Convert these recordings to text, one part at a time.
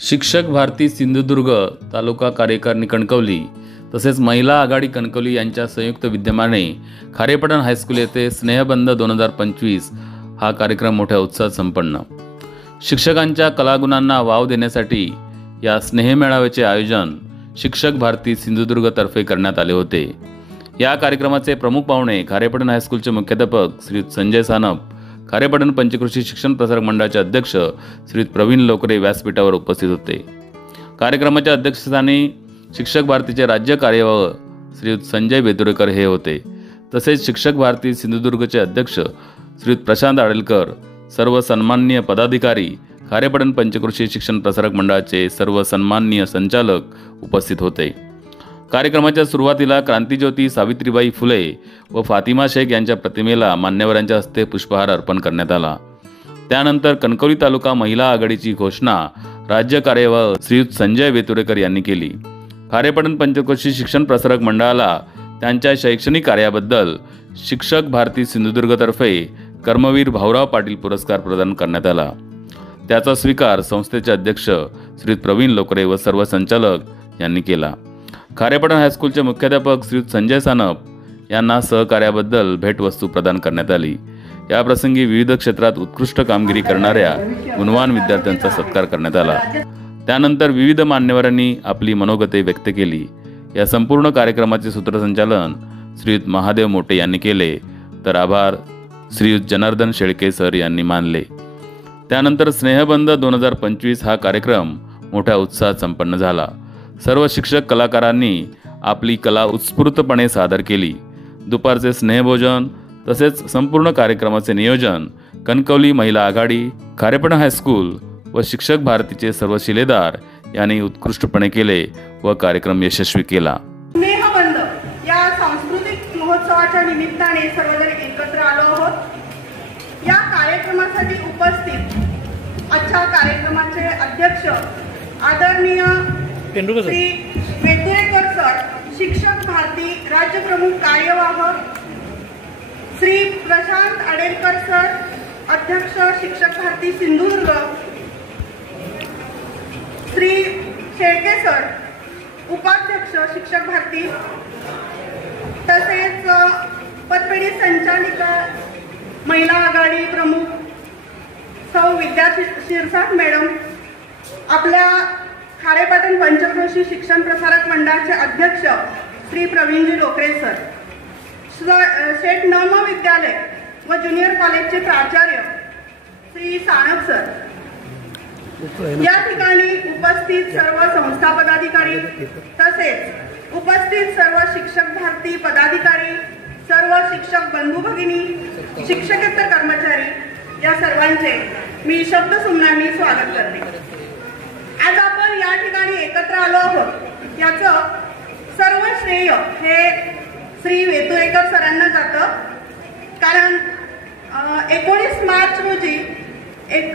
शिक्षक भारती सिंधुदुर्ग तालुका कार्यकारिणी कणकवली तसेच महिला आघाडी कणकवली यांच्या संयुक्त विद्यमाने खारेपाटण हायस्कूल येथे स्नेहबंध 2025 हा कार्यक्रम मोठ्या उत्साहात संपन्न। शिक्षकांच्या कलागुणांना वाव देण्यासाठी या स्नेहमेळाव्याचे आयोजन शिक्षक भारती सिंधुदुर्ग तर्फे करण्यात आले होते। या कार्यक्रमाचे प्रमुख पाहुणे खारेपाटण हायस्कूलचे मुख्याध्यापक श्री संजय सानप, खारेपाटण पंचक्रोशी शिक्षण प्रसारक मंडळाचे अध्यक्ष श्री प्रवीण लोकरे व्यासपीठावर उपस्थित होते। कार्यक्रमाच्या अध्यक्षस्थानी शिक्षक भारतीचे राज्य कार्यवाह श्री संजय बेतुरेकर हे होते। तसेच शिक्षक भारती सिंधुदुर्गचे अध्यक्ष श्री प्रशांत आडेलकर, सर्व सन्माननीय पदाधिकारी, खारेपाटण पंचक्रोशी शिक्षण प्रसारक मंडळाचे सर्व सन्माननीय संचालक उपस्थित होते। कार्यक्रमाच्या सुरुवातीला क्रांतिज्योती सावित्रीबाई फुले व फातिमा शेख यांच्या प्रतिमेला मान्यवरांच्या हस्ते पुष्पहार अर्पण करण्यात आला। त्यानंतर कणकवली तालुका महिला आघाडीची घोषणा राज्य कार्यवाह श्री संजय बेतुरेकर यांनी केली। खारेपाटण पंचक्रोशी शिक्षण प्रसारक मंडळाला त्यांच्या शैक्षणिक कार्याबद्दल शिक्षक भारती सिंधुदुर्गतर्फे कर्मवीर भाऊराव पाटील पुरस्कार प्रदान करण्यात आला। त्याचा स्वीकार संस्थेचे अध्यक्ष श्री प्रवीण लोकरे व सर्व संचालक यांनी केला। खारेपाटण हायस्कूलचे मुख्याध्यापक श्री संजय सानप यांना सहकार्याबद्दल भेटवस्तू प्रदान करण्यात आली। या प्रसंगी विविध क्षेत्रात उत्कृष्ट कामगिरी करणाऱ्या गुणवान विद्यार्थ्यांचा सत्कार करण्यात आला। त्यानंतर विविध मान्यवरांनी आपली मनोगते व्यक्त केली। या संपूर्ण कार्यक्रमाचे सूत्रसंचालन श्रीयुत महादेव मोटे यांनी केले, तर आभार श्रीयुत जनार्दन शेळके सर यांनी मानले। त्यानंतर स्नेहबंध 2025 हा कार्यक्रम मोठ्या उत्साहात संपन्न झाला। सर्व शिक्षक कलाकारांनी आपली कला उत्स्फूर्तपणे सादर केली। दुपारचे स्नेहभोजन तसेच संपूर्ण कार्यक्रमाचे नियोजन कणकवली महिला आघाडी, खारेपाटण हायस्कूल व शिक्षक भारतीचे सर्व शिलेदार यांनी उत्कृष्टपणे केले व कार्यक्रम यशस्वी केला। स्नेहबंध या सांस्कृतिक महोत्सवाच्या निमित्ताने सर्वजण एकत्र आलो आहोत। या कार्यक्रमासाठी उपस्थित आजच्या कार्यक्रमाचे अध्यक्ष आदरणीय श्री बेतुरेकर सर, शिक्षक भारती राज्य प्रमुख कार्यवाह श्री प्रशांत आडेलकर सर, अध्यक्ष शिक्षक भारती सिंधुदुर्ग, श्री शेळके सर, उपाध्यक्ष शिक्षक भारती, तसेच पदपेढी संचालिका महिला आघाडी प्रमुख सौ विद्या शिरसाट मॅडम, आपल्या खारेपाटण पंचक्रोशी शिक्षण प्रसारक मंडळाचे अध्यक्ष श्री प्रवीणजी लोकरे सर, शेठ नम विद्यालय व ज्युनियर कॉलेजचे प्राचार्य श्री सानप सर, या ठिकाणी उपस्थित सर्व संस्था पदाधिकारी तसेच उपस्थित सर्व शिक्षक भारती पदाधिकारी, सर्व शिक्षक बंधू भगिनी, शिक्षकेतर कर्मचारी या सर्वांचे मी शब्दसुमनांनी स्वागत करते। आज आपण या ठिकाणी एकत्र आलो आहोत याचं सर्व श्रेय हे श्री बेतुरेकर सरांना जातं, कारण 19 मार्च रोजी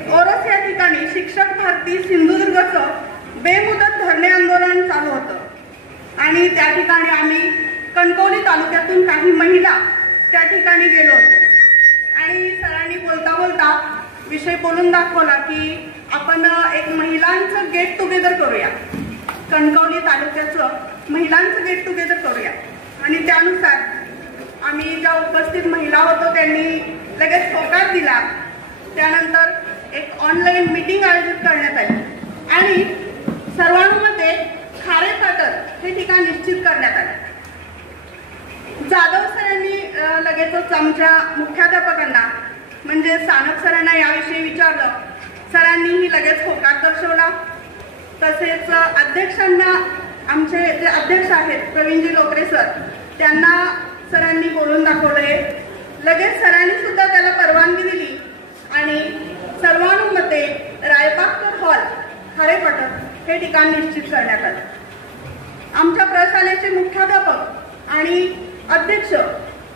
ओरस या ठिकाणी शिक्षक भारती सिंधुदुर्गचं बेमुदत धरणे आंदोलन चालू होतं आणि त्या ठिकाणी आम्ही कणकवली तालुक्यातून काही महिला त्या ठिकाणी गेलो होतो आणि सरांनी बोलता बोलता विषय बोलून दाखवला की आपण एक महिलांचं गेट टुगेदर करूया, कणकवली तालुक्याचं महिलांचं गेट टुगेदर करूया। आणि त्यानुसार आम्ही ज्या उपस्थित महिला होतो त्यांनी लगेच होकार दिला। त्यानंतर एक ऑनलाईन मीटिंग आयोजित करण्यात आली आणि सर्वांमध्ये खारेपाटण हे ठिकाण निश्चित करण्यात आले। जाधव सरांनी लगेचच आमच्या मुख्याध्यापकांना म्हणजे सानप सरांना याविषयी विचारलं। सरांनीही लगेच होकार दर्शवला। तसेच अध्यक्षांना, आमचे जे अध्यक्ष आहेत प्रवीणजी लोकरे सर, त्यांना सरांनी बोलून दाखवले। लगेच सरांनी सुद्धा त्याला परवानगी दिली आणि सर्वानुमते रायबागकर हॉल खारेपाटण हे ठिकाण निश्चित करण्यात आले। आमच्या प्रशालेचे मुख्याध्यापक आणि अध्यक्ष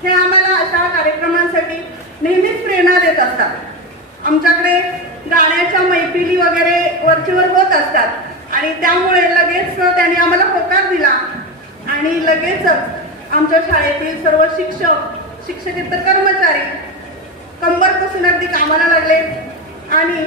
हे आम्हाला अशा कार्यक्रमांसाठी नेहमीच प्रेरणा देत असतात। आमच्याकडे गाण्याच्या मैफिली वगैरे वरचीवर होत असतात आणि त्यामुळे लगेच त्यांनी आम्हाला होकार दिला आणि लगेचच आमच्या शाळेतील सर्व शिक्षक, शिक्षकेतर कर्मचारी कंबर कसून अगदी कामाला लागले आणि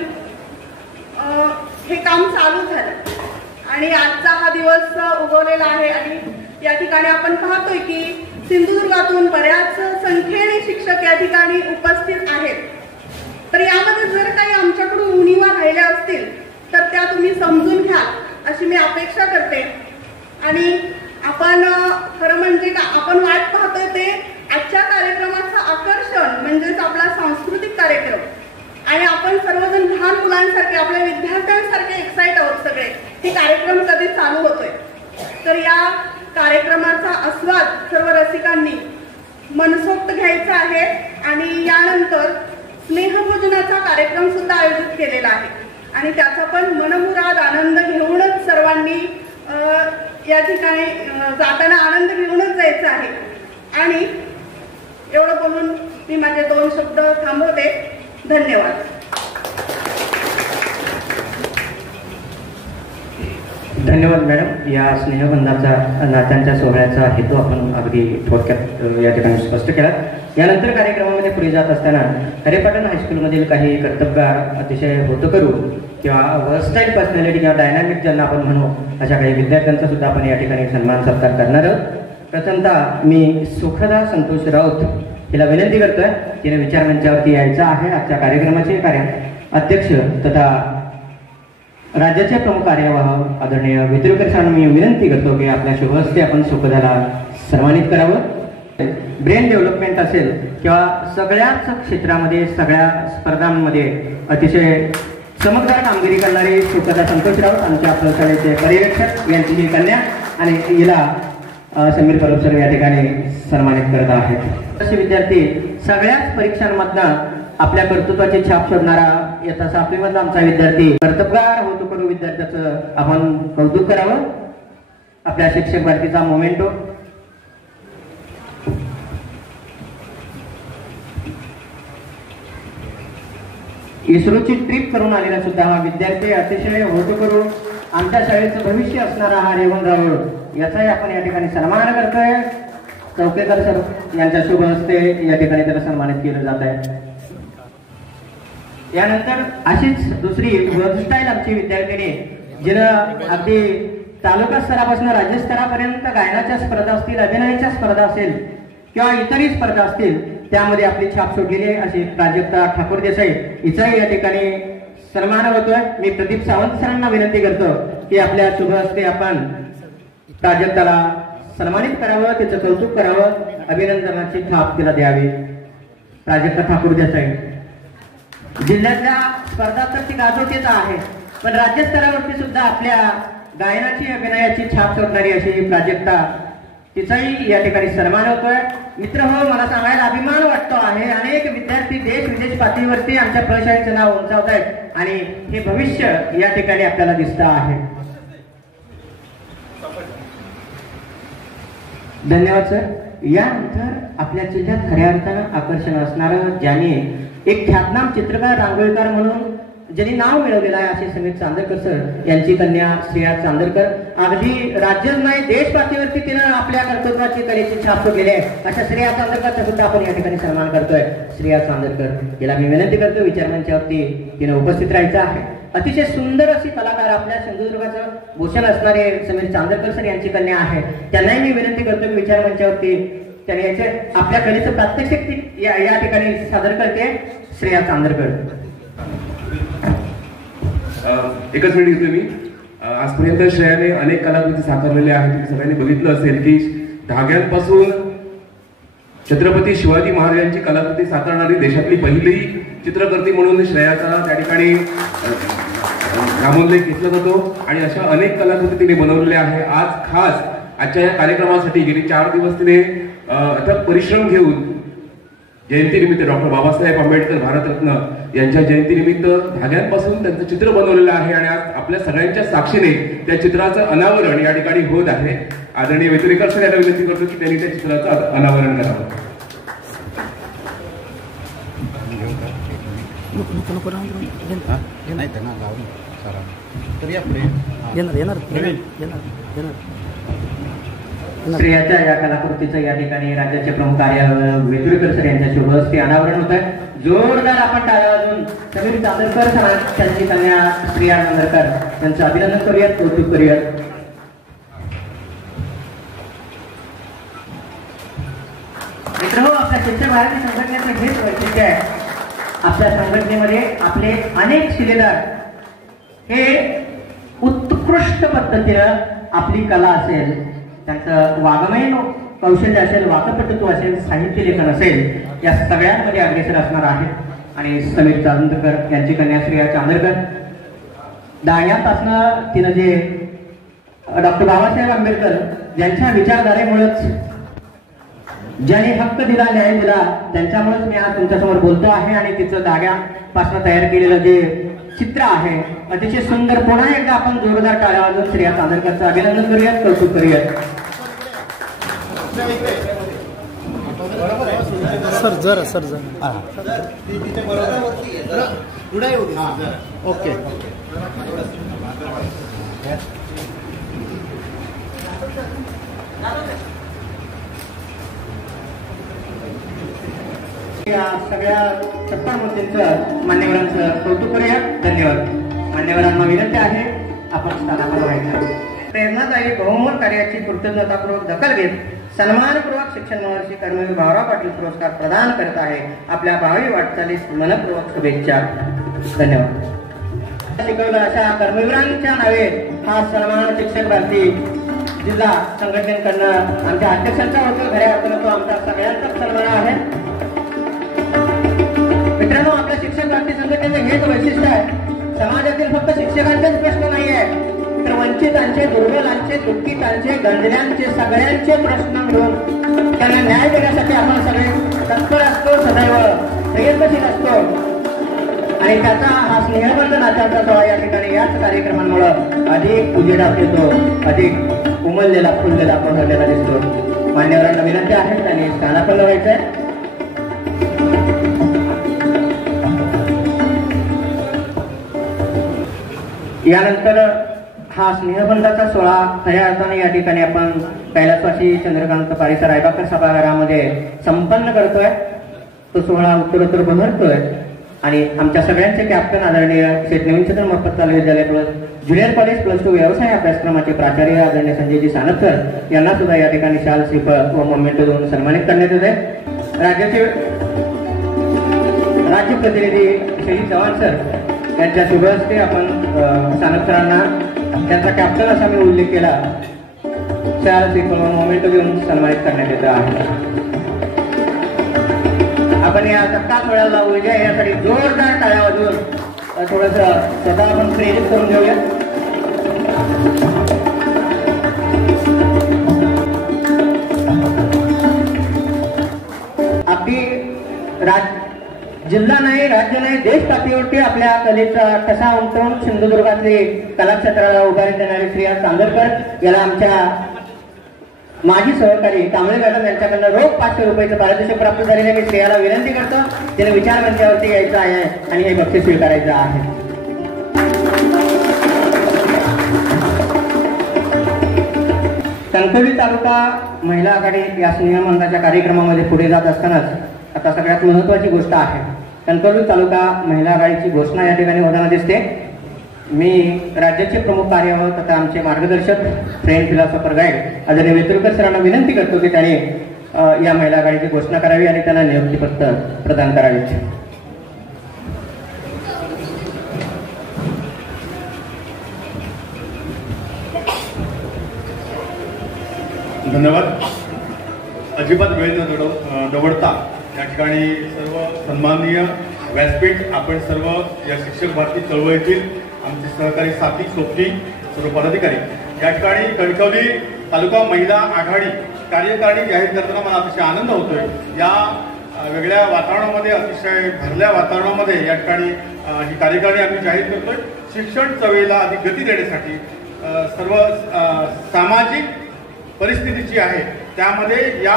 हे काम चालू झालं आणि आजचा हा दिवस उगवलेला आहे आणि या ठिकाणी आपण पाहतोय की सिंधुदुर्गातून बऱ्याच संख्येने शिक्षक या ठिकाणी उपस्थित आहेत. तर यामध्ये जर काही आमच्याकडून उणिवा राहिल्या असतील तर त्या तुम्ही समजून घ्या अशी मी अपेक्षा करते. आणि आपण खरं म्हणजे का आपण वाट पाहतोय ते आजच्या कार्यक्रमाचं आकर्षण म्हणजेच आपला सांस्कृतिक कार्यक्रम आणि आपण सर्वजण लहान मुलांसारखे आपल्या विद्यार्थ्यांसारखे एक्साइट आहोत सगळे हे कार्यक्रम कधी चालू होतोय. तर या कार्यक्रमाचा आस्वाद सर्व रसिकांनी मनसोक्त घ्यायचा आहे आणि यानंतर स्नेहभोजनाचा कार्यक्रम सुद्धा आयोजित केलेला आहे आणि त्याचा पण मनमुराद आनंद घेऊनच सर्वांनी या ठिकाणी जाताना आनंद घेऊनच जायचा आहे. आणि एवढं बोलून मी माझे 2 शब्द थांबवते. धन्यवाद. धन्यवाद मॅडम. या स्नेहबंधाचा नात्यांच्या सोहळ्याचा हेतू आपण अगदी थोडक्यात या ठिकाणी स्पष्ट केला. यानंतर कार्यक्रमामध्ये पुढे जात असताना खारेपाटण हायस्कूलमधील काही कर्तबगार अतिशय होतकरू किंवा वर्सटाईल पर्सनॅलिटी किंवा डायनामिक ज्यांना आपण म्हणू अशा काही विद्यार्थ्यांचा सुद्धा आपण या ठिकाणी सन्मान सत्कार करणार आहोत. प्रथमतः मी सुखदा संतोष राऊत हिला विनंती करतोय, तिने विचारमंचावरती यायचं आहे. आजच्या कार्यक्रमाचे अध्यक्ष तथा राज्याचे प्रमुख कार्यवाह आदरणीय विद्रुकर सरांना मी विनंती करतो की आपल्या शुभ हस्ते आपण सुखदाला सन्मानित करावं. ब्रेन डेव्हलपमेंट असेल किंवा सगळ्याच क्षेत्रामध्ये सगळ्या स्पर्धांमध्ये अतिशय चमकदार कामगिरी करणारे सुखदा संतोष राऊत आमच्या प्रशालेचे पर्यवेक्षक यांची ही कन्या आणि हिला समीर परब सर या ठिकाणी सन्मानित करत आहेत. असे विद्यार्थी सगळ्याच परीक्षांमधनं आपल्या कर्तृत्वाची छाप सोडणारा येता 7वी मधला आमचा विद्यार्थी कर्तबगार होतो करू विद्यार्थ्याचं आपण कौतुक करावं. आपल्या शिक्षक भारतीचा मोमेंटो इस्रोची ट्रिप करून आलेला सुद्धा हा विद्यार्थी अतिशय होतो करू आमच्या शाळेचं भविष्य असणारा हा रेवण राऊळ याचाही आपण या ठिकाणी सन्मान करतोय. चौकेकर सर यांच्या शुभ हस्ते या ठिकाणी त्याला सन्मानित केलं जात आहे. यानंतर अशीच दुसरी वर्सटाईल आमची विद्यार्थिनी जिनं अगदी तालुका स्तरापासून राज्य स्तरापर्यंत गायनाच्या स्पर्धा असतील, अभिनयाच्या स्पर्धा असेल किंवा इतरही स्पर्धा असतील त्यामध्ये आपली छाप सोडलेली आहे अशी प्राजक्ता ठाकूर देसाई हिचाही या ठिकाणी सन्मान होतोय. मी प्रदीप सावंत सरांना विनंती करतो की आपल्या शुभ हस्ते आपण प्राजक्ताला सन्मानित करावं, तिचं कौतुक करावं, अभिनंदनाची थाप तिला द्यावी. प्राजक्ता ठाकूर देसाई जिल्ह्यातल्या स्पर्धा तर ती गाजवतेच आहे पण राज्यस्तरावरती सुद्धा आपल्या गायनाची अभिनयाची छाप सोडणारी अशी प्राजक्ता तिचाही या ठिकाणी सन्मान होतोय. मित्र हो, मला सांगायला अभिमान वाटतो आहे अनेक विद्यार्थी देश विदेश पातळीवरती आमच्या प्रशालेचं नाव उंचावत आहेत आणि हे भविष्य या ठिकाणी आपल्याला दिसतं आहे. धन्यवाद सर. यानंतर आपल्या जिल्ह्यात खऱ्या अर्थानं आकर्षण असणारं ज्याने एक ख्यातनाम चित्रकार रांगोळीकार म्हणून ज्यांनी नाव मिळवलेलं आहे असे समीर चांदरकर सर यांची कन्या श्रेया चांदरकर अगदी राज्यच नाही देश पातळीवरती तिनं आपल्या कर्तृत्वाची कलेची छाप सोडलेली आहे अशा श्रेया चांदरकरचा सुद्धा आपण या ठिकाणी सन्मान करतोय. श्रेया चांदरकर हिला मी विनंती करतो विचारमंचावरती तिनं उपस्थित राहायचं आहे. अतिशय सुंदर अशी कलाकार आपल्या सिंधुदुर्गाचं भूषण असणारे समीर चांदरकर सर यांची कन्या आहे. त्यांनाही मी विनंती करतो की विचारमंचावरती त्याने याचे आपल्या कलेचं प्रात्यक्षिक या ठिकाणी सादर करते. श्रेया चांदरकर. एकच वेळ घेतो मी. आजपर्यंत श्रेयाने अनेक कलाकृती साकारलेल्या आहेत. तुम्ही सगळ्यांनी बघितलं असेल की धाग्यांपासून छत्रपती शिवाजी महाराजांची कलाकृती साकारणारी देशातली पहिली चित्रकर्ती म्हणून श्रेयाचा त्या ठिकाणी नामोल्लेख घेतला जातो आणि अशा अनेक कलाकृती तिने बनवलेल्या आहे. आज खास आजच्या या कार्यक्रमासाठी गेली 4 दिवस तिने अथक परिश्रम घेऊन जयंतीनिमित्त डॉक्टर बाबासाहेब आंबेडकर भारतरत्न यांच्या जयंतीनिमित्त धाग्यांपासून त्यांचं चित्र बनवलेलं आहे आणि आज आपल्या सगळ्यांच्या साक्षीने त्या चित्राचं अनावरण या ठिकाणी होत आहे. आदरणीय विद्रुकर सर यांना विनंती करतो की त्यांनी त्या चित्राचं अनावरण करावं. स्त्रियाच्या या कलाकृतीचं या ठिकाणी राज्याचे प्रमुख कार्य वेतुळकर सर यांच्या शुभ हस्ते अनावरण होत आहे. जोरदार आपण टाळ्या वाजवून समीर चांदरकर त्यांची कन्या प्रिया चांदरकर यांचं अभिनंदन करूयात, कौतुक करूयात. मित्रांनो, आपल्या शिक्षक भारती संघटनेचं हेच वैशिष्ट्य आहे. आपल्या संघटनेमध्ये आपले अनेक शिलेदार हे उत्कृष्ट पद्धतीनं आपली कला असेल, त्यांचं वाङ्मय कौशल्य असेल, वाकपटुत्व असेल, साहित्य लेखन असेल, या सगळ्यांमध्ये अग्रेसर असणार आहेत. आणि समीर चांदरकर यांची कन्या श्रेया चांदरकर दाण्यापासनं तिनं जे डॉक्टर बाबासाहेब आंबेडकर यांच्या विचारधारेमुळेच ज्यांनी हक्क दिला, न्याय दिला, त्यांच्यामुळेच मी आज तुमच्यासमोर बोलतो आहे. आणि तिचं दाग्यापासून तयार केलेलं जे चित्र आहे अतिशय सुंदर. पुन्हा एकदा आपण जोरदार टाळ्या वाजवून श्रेया चांदरकरचं अभिनंदन करूयात, कौतुक करूयात. सर जरा ओके. या सगळ्या सत्ता मूर्तींचं मान्यवरांचं कौतुक करूया. धन्यवाद. मान्यवरांना विनंती आहे आपण स्थानावर व्हायचं. प्रेरणादायी बहुमोल कार्याची कृतज्ञतापूर्वक दखल घेत सन्मानपूर्वक शिक्षण महर्षी कर्मवीर भाऊराव पाटील पुरस्कार प्रदान करत आहे. आपल्या भावी वाटचालीस मनपूर्वक शुभेच्छा. धन्यवाद. शिकवलं अशा कर्मवीरांच्या नावे हा सन्मान शिक्षक भारती जिल्हा संघटनेकडनं आमच्या अध्यक्षांच्या वतीने खऱ्या अर्थानं तो आमचा सगळ्यांचाच सन्मान आहे. मित्रांनो, आपल्या शिक्षक भारती संघटनेचं हेच वैशिष्ट्य आहे. समाजातील फक्त शिक्षकांचेच प्रश्न नाही आहे, तर वंचितांचे, दुर्बलांचे, दुःखितांचे, गंजल्यांचे, सगळ्यांचे प्रश्न मिळून त्यांना न्याय देण्यासाठी आपण सगळे तत्पर असतो, सदैव प्रयत्नशील असतो. आणि त्याचा हा स्नेहबंध नात्याचा सोहळा या ठिकाणी याच कार्यक्रमांमुळे अधिक उजेडात येतो, अधिक उमललेला, फुललेला, पसरलेला दिसतो. मान्यवरांना विनंती आहे त्यांनी स्थानापन्न व्हायचंय. यानंतर हा स्नेहबंधाचा सोहळा खऱ्या अर्थाने या ठिकाणी आपण कैलासवासी चंद्रकांत पारिसर रायबाकर सभागृहामध्ये संपन्न करतोय. तो सोहळा उत्तरोत्तर बहरतोय. आणि आमच्या सगळ्यांचे कॅप्टन आदरणीय श्री नवीनचंद्र मोफत चालू विद्यालय ज्युनियर कॉलेज +2 व्यवसाय अभ्यासक्रमाचे प्राचार्य आदरणीय संजयजी सानप सर यांना सुद्धा या ठिकाणी शाल, श्रीफळ व मोमेंटो देऊन सन्मानित करण्यात येत आहे. राज्य प्रतिनिधी श्री चव्हाण सर यांच्या शुभ हस्ते आपण सानप सरांना त्यांचा कॅप्टन असा मी उल्लेख केला, शाल, श्रीफळ व मोमेंटो देऊन सन्मानित करण्यात येत आहे. आपण या तत्काळ सोहळ्याला ऊर्जा येण्यासाठी जोरदार टाळ्या वाजवून थोडस स्वतः आपण प्रेरित करून घेऊया. आपली जिल्हा नाही, राज्य नाही, देश पातळीवरती आपल्या कलेचा ठसा उमटवून सिंधुदुर्गातले कलाक्षेत्राला उभारी देणारे श्रेया चांदरकर याला आमच्या माजी सहकारी कांबळे मॅडम यांच्याकडनं रोख 500 रुपयाचं पारितोषिक प्राप्त झालेले मी श्रेयाला विनंती करतो, त्याने विचार मंचावरती यायचं आहे आणि हे बक्षीस स्वीकारायचं आहे. कणकवली तालुका महिला आघाडी या स्नेहबंधाच्या कार्यक्रमामध्ये पुढे जात असतानाच आता सगळ्यात महत्वाची गोष्ट आहे. कणकवली तालुका महिला आघाडीची घोषणा या ठिकाणी होताना दिसते. मी राज्याचे प्रमुख कार्यवाह तथा आमचे मार्गदर्शक फ्रेंड फिलॉसॉफर गाईड आदरणीय वेतुळकर सरांना विनंती करतो की त्यांनी या महिला आघाडीची घोषणा करावी आणि त्यांना नियुक्तीपत्र प्रदान करावे. धन्यवाद. अजिबात वेळ न दवडता या ठिकाणी सर्व सन्माननीय व्यासपीठ आपण सर्व या शिक्षक भारती चळवळीतील आमचे सहकारी साथी, सोबती, सर्व पदाधिकारी या ठिकाणी कणकवली तालुका महिला आघाडी कार्यकारिणी जाहीर करताना मला अतिशय आनंद होतोय. या वेगळ्या वातावरणामध्ये, अतिशय भरल्या वातावरणामध्ये या ठिकाणी ही कार्यकारिणी आम्ही जाहीर करतोय. शिक्षण चळवळीला अधिक गती देण्यासाठी सर्व सामाजिक परिस्थिती जी आहे त्यामध्ये या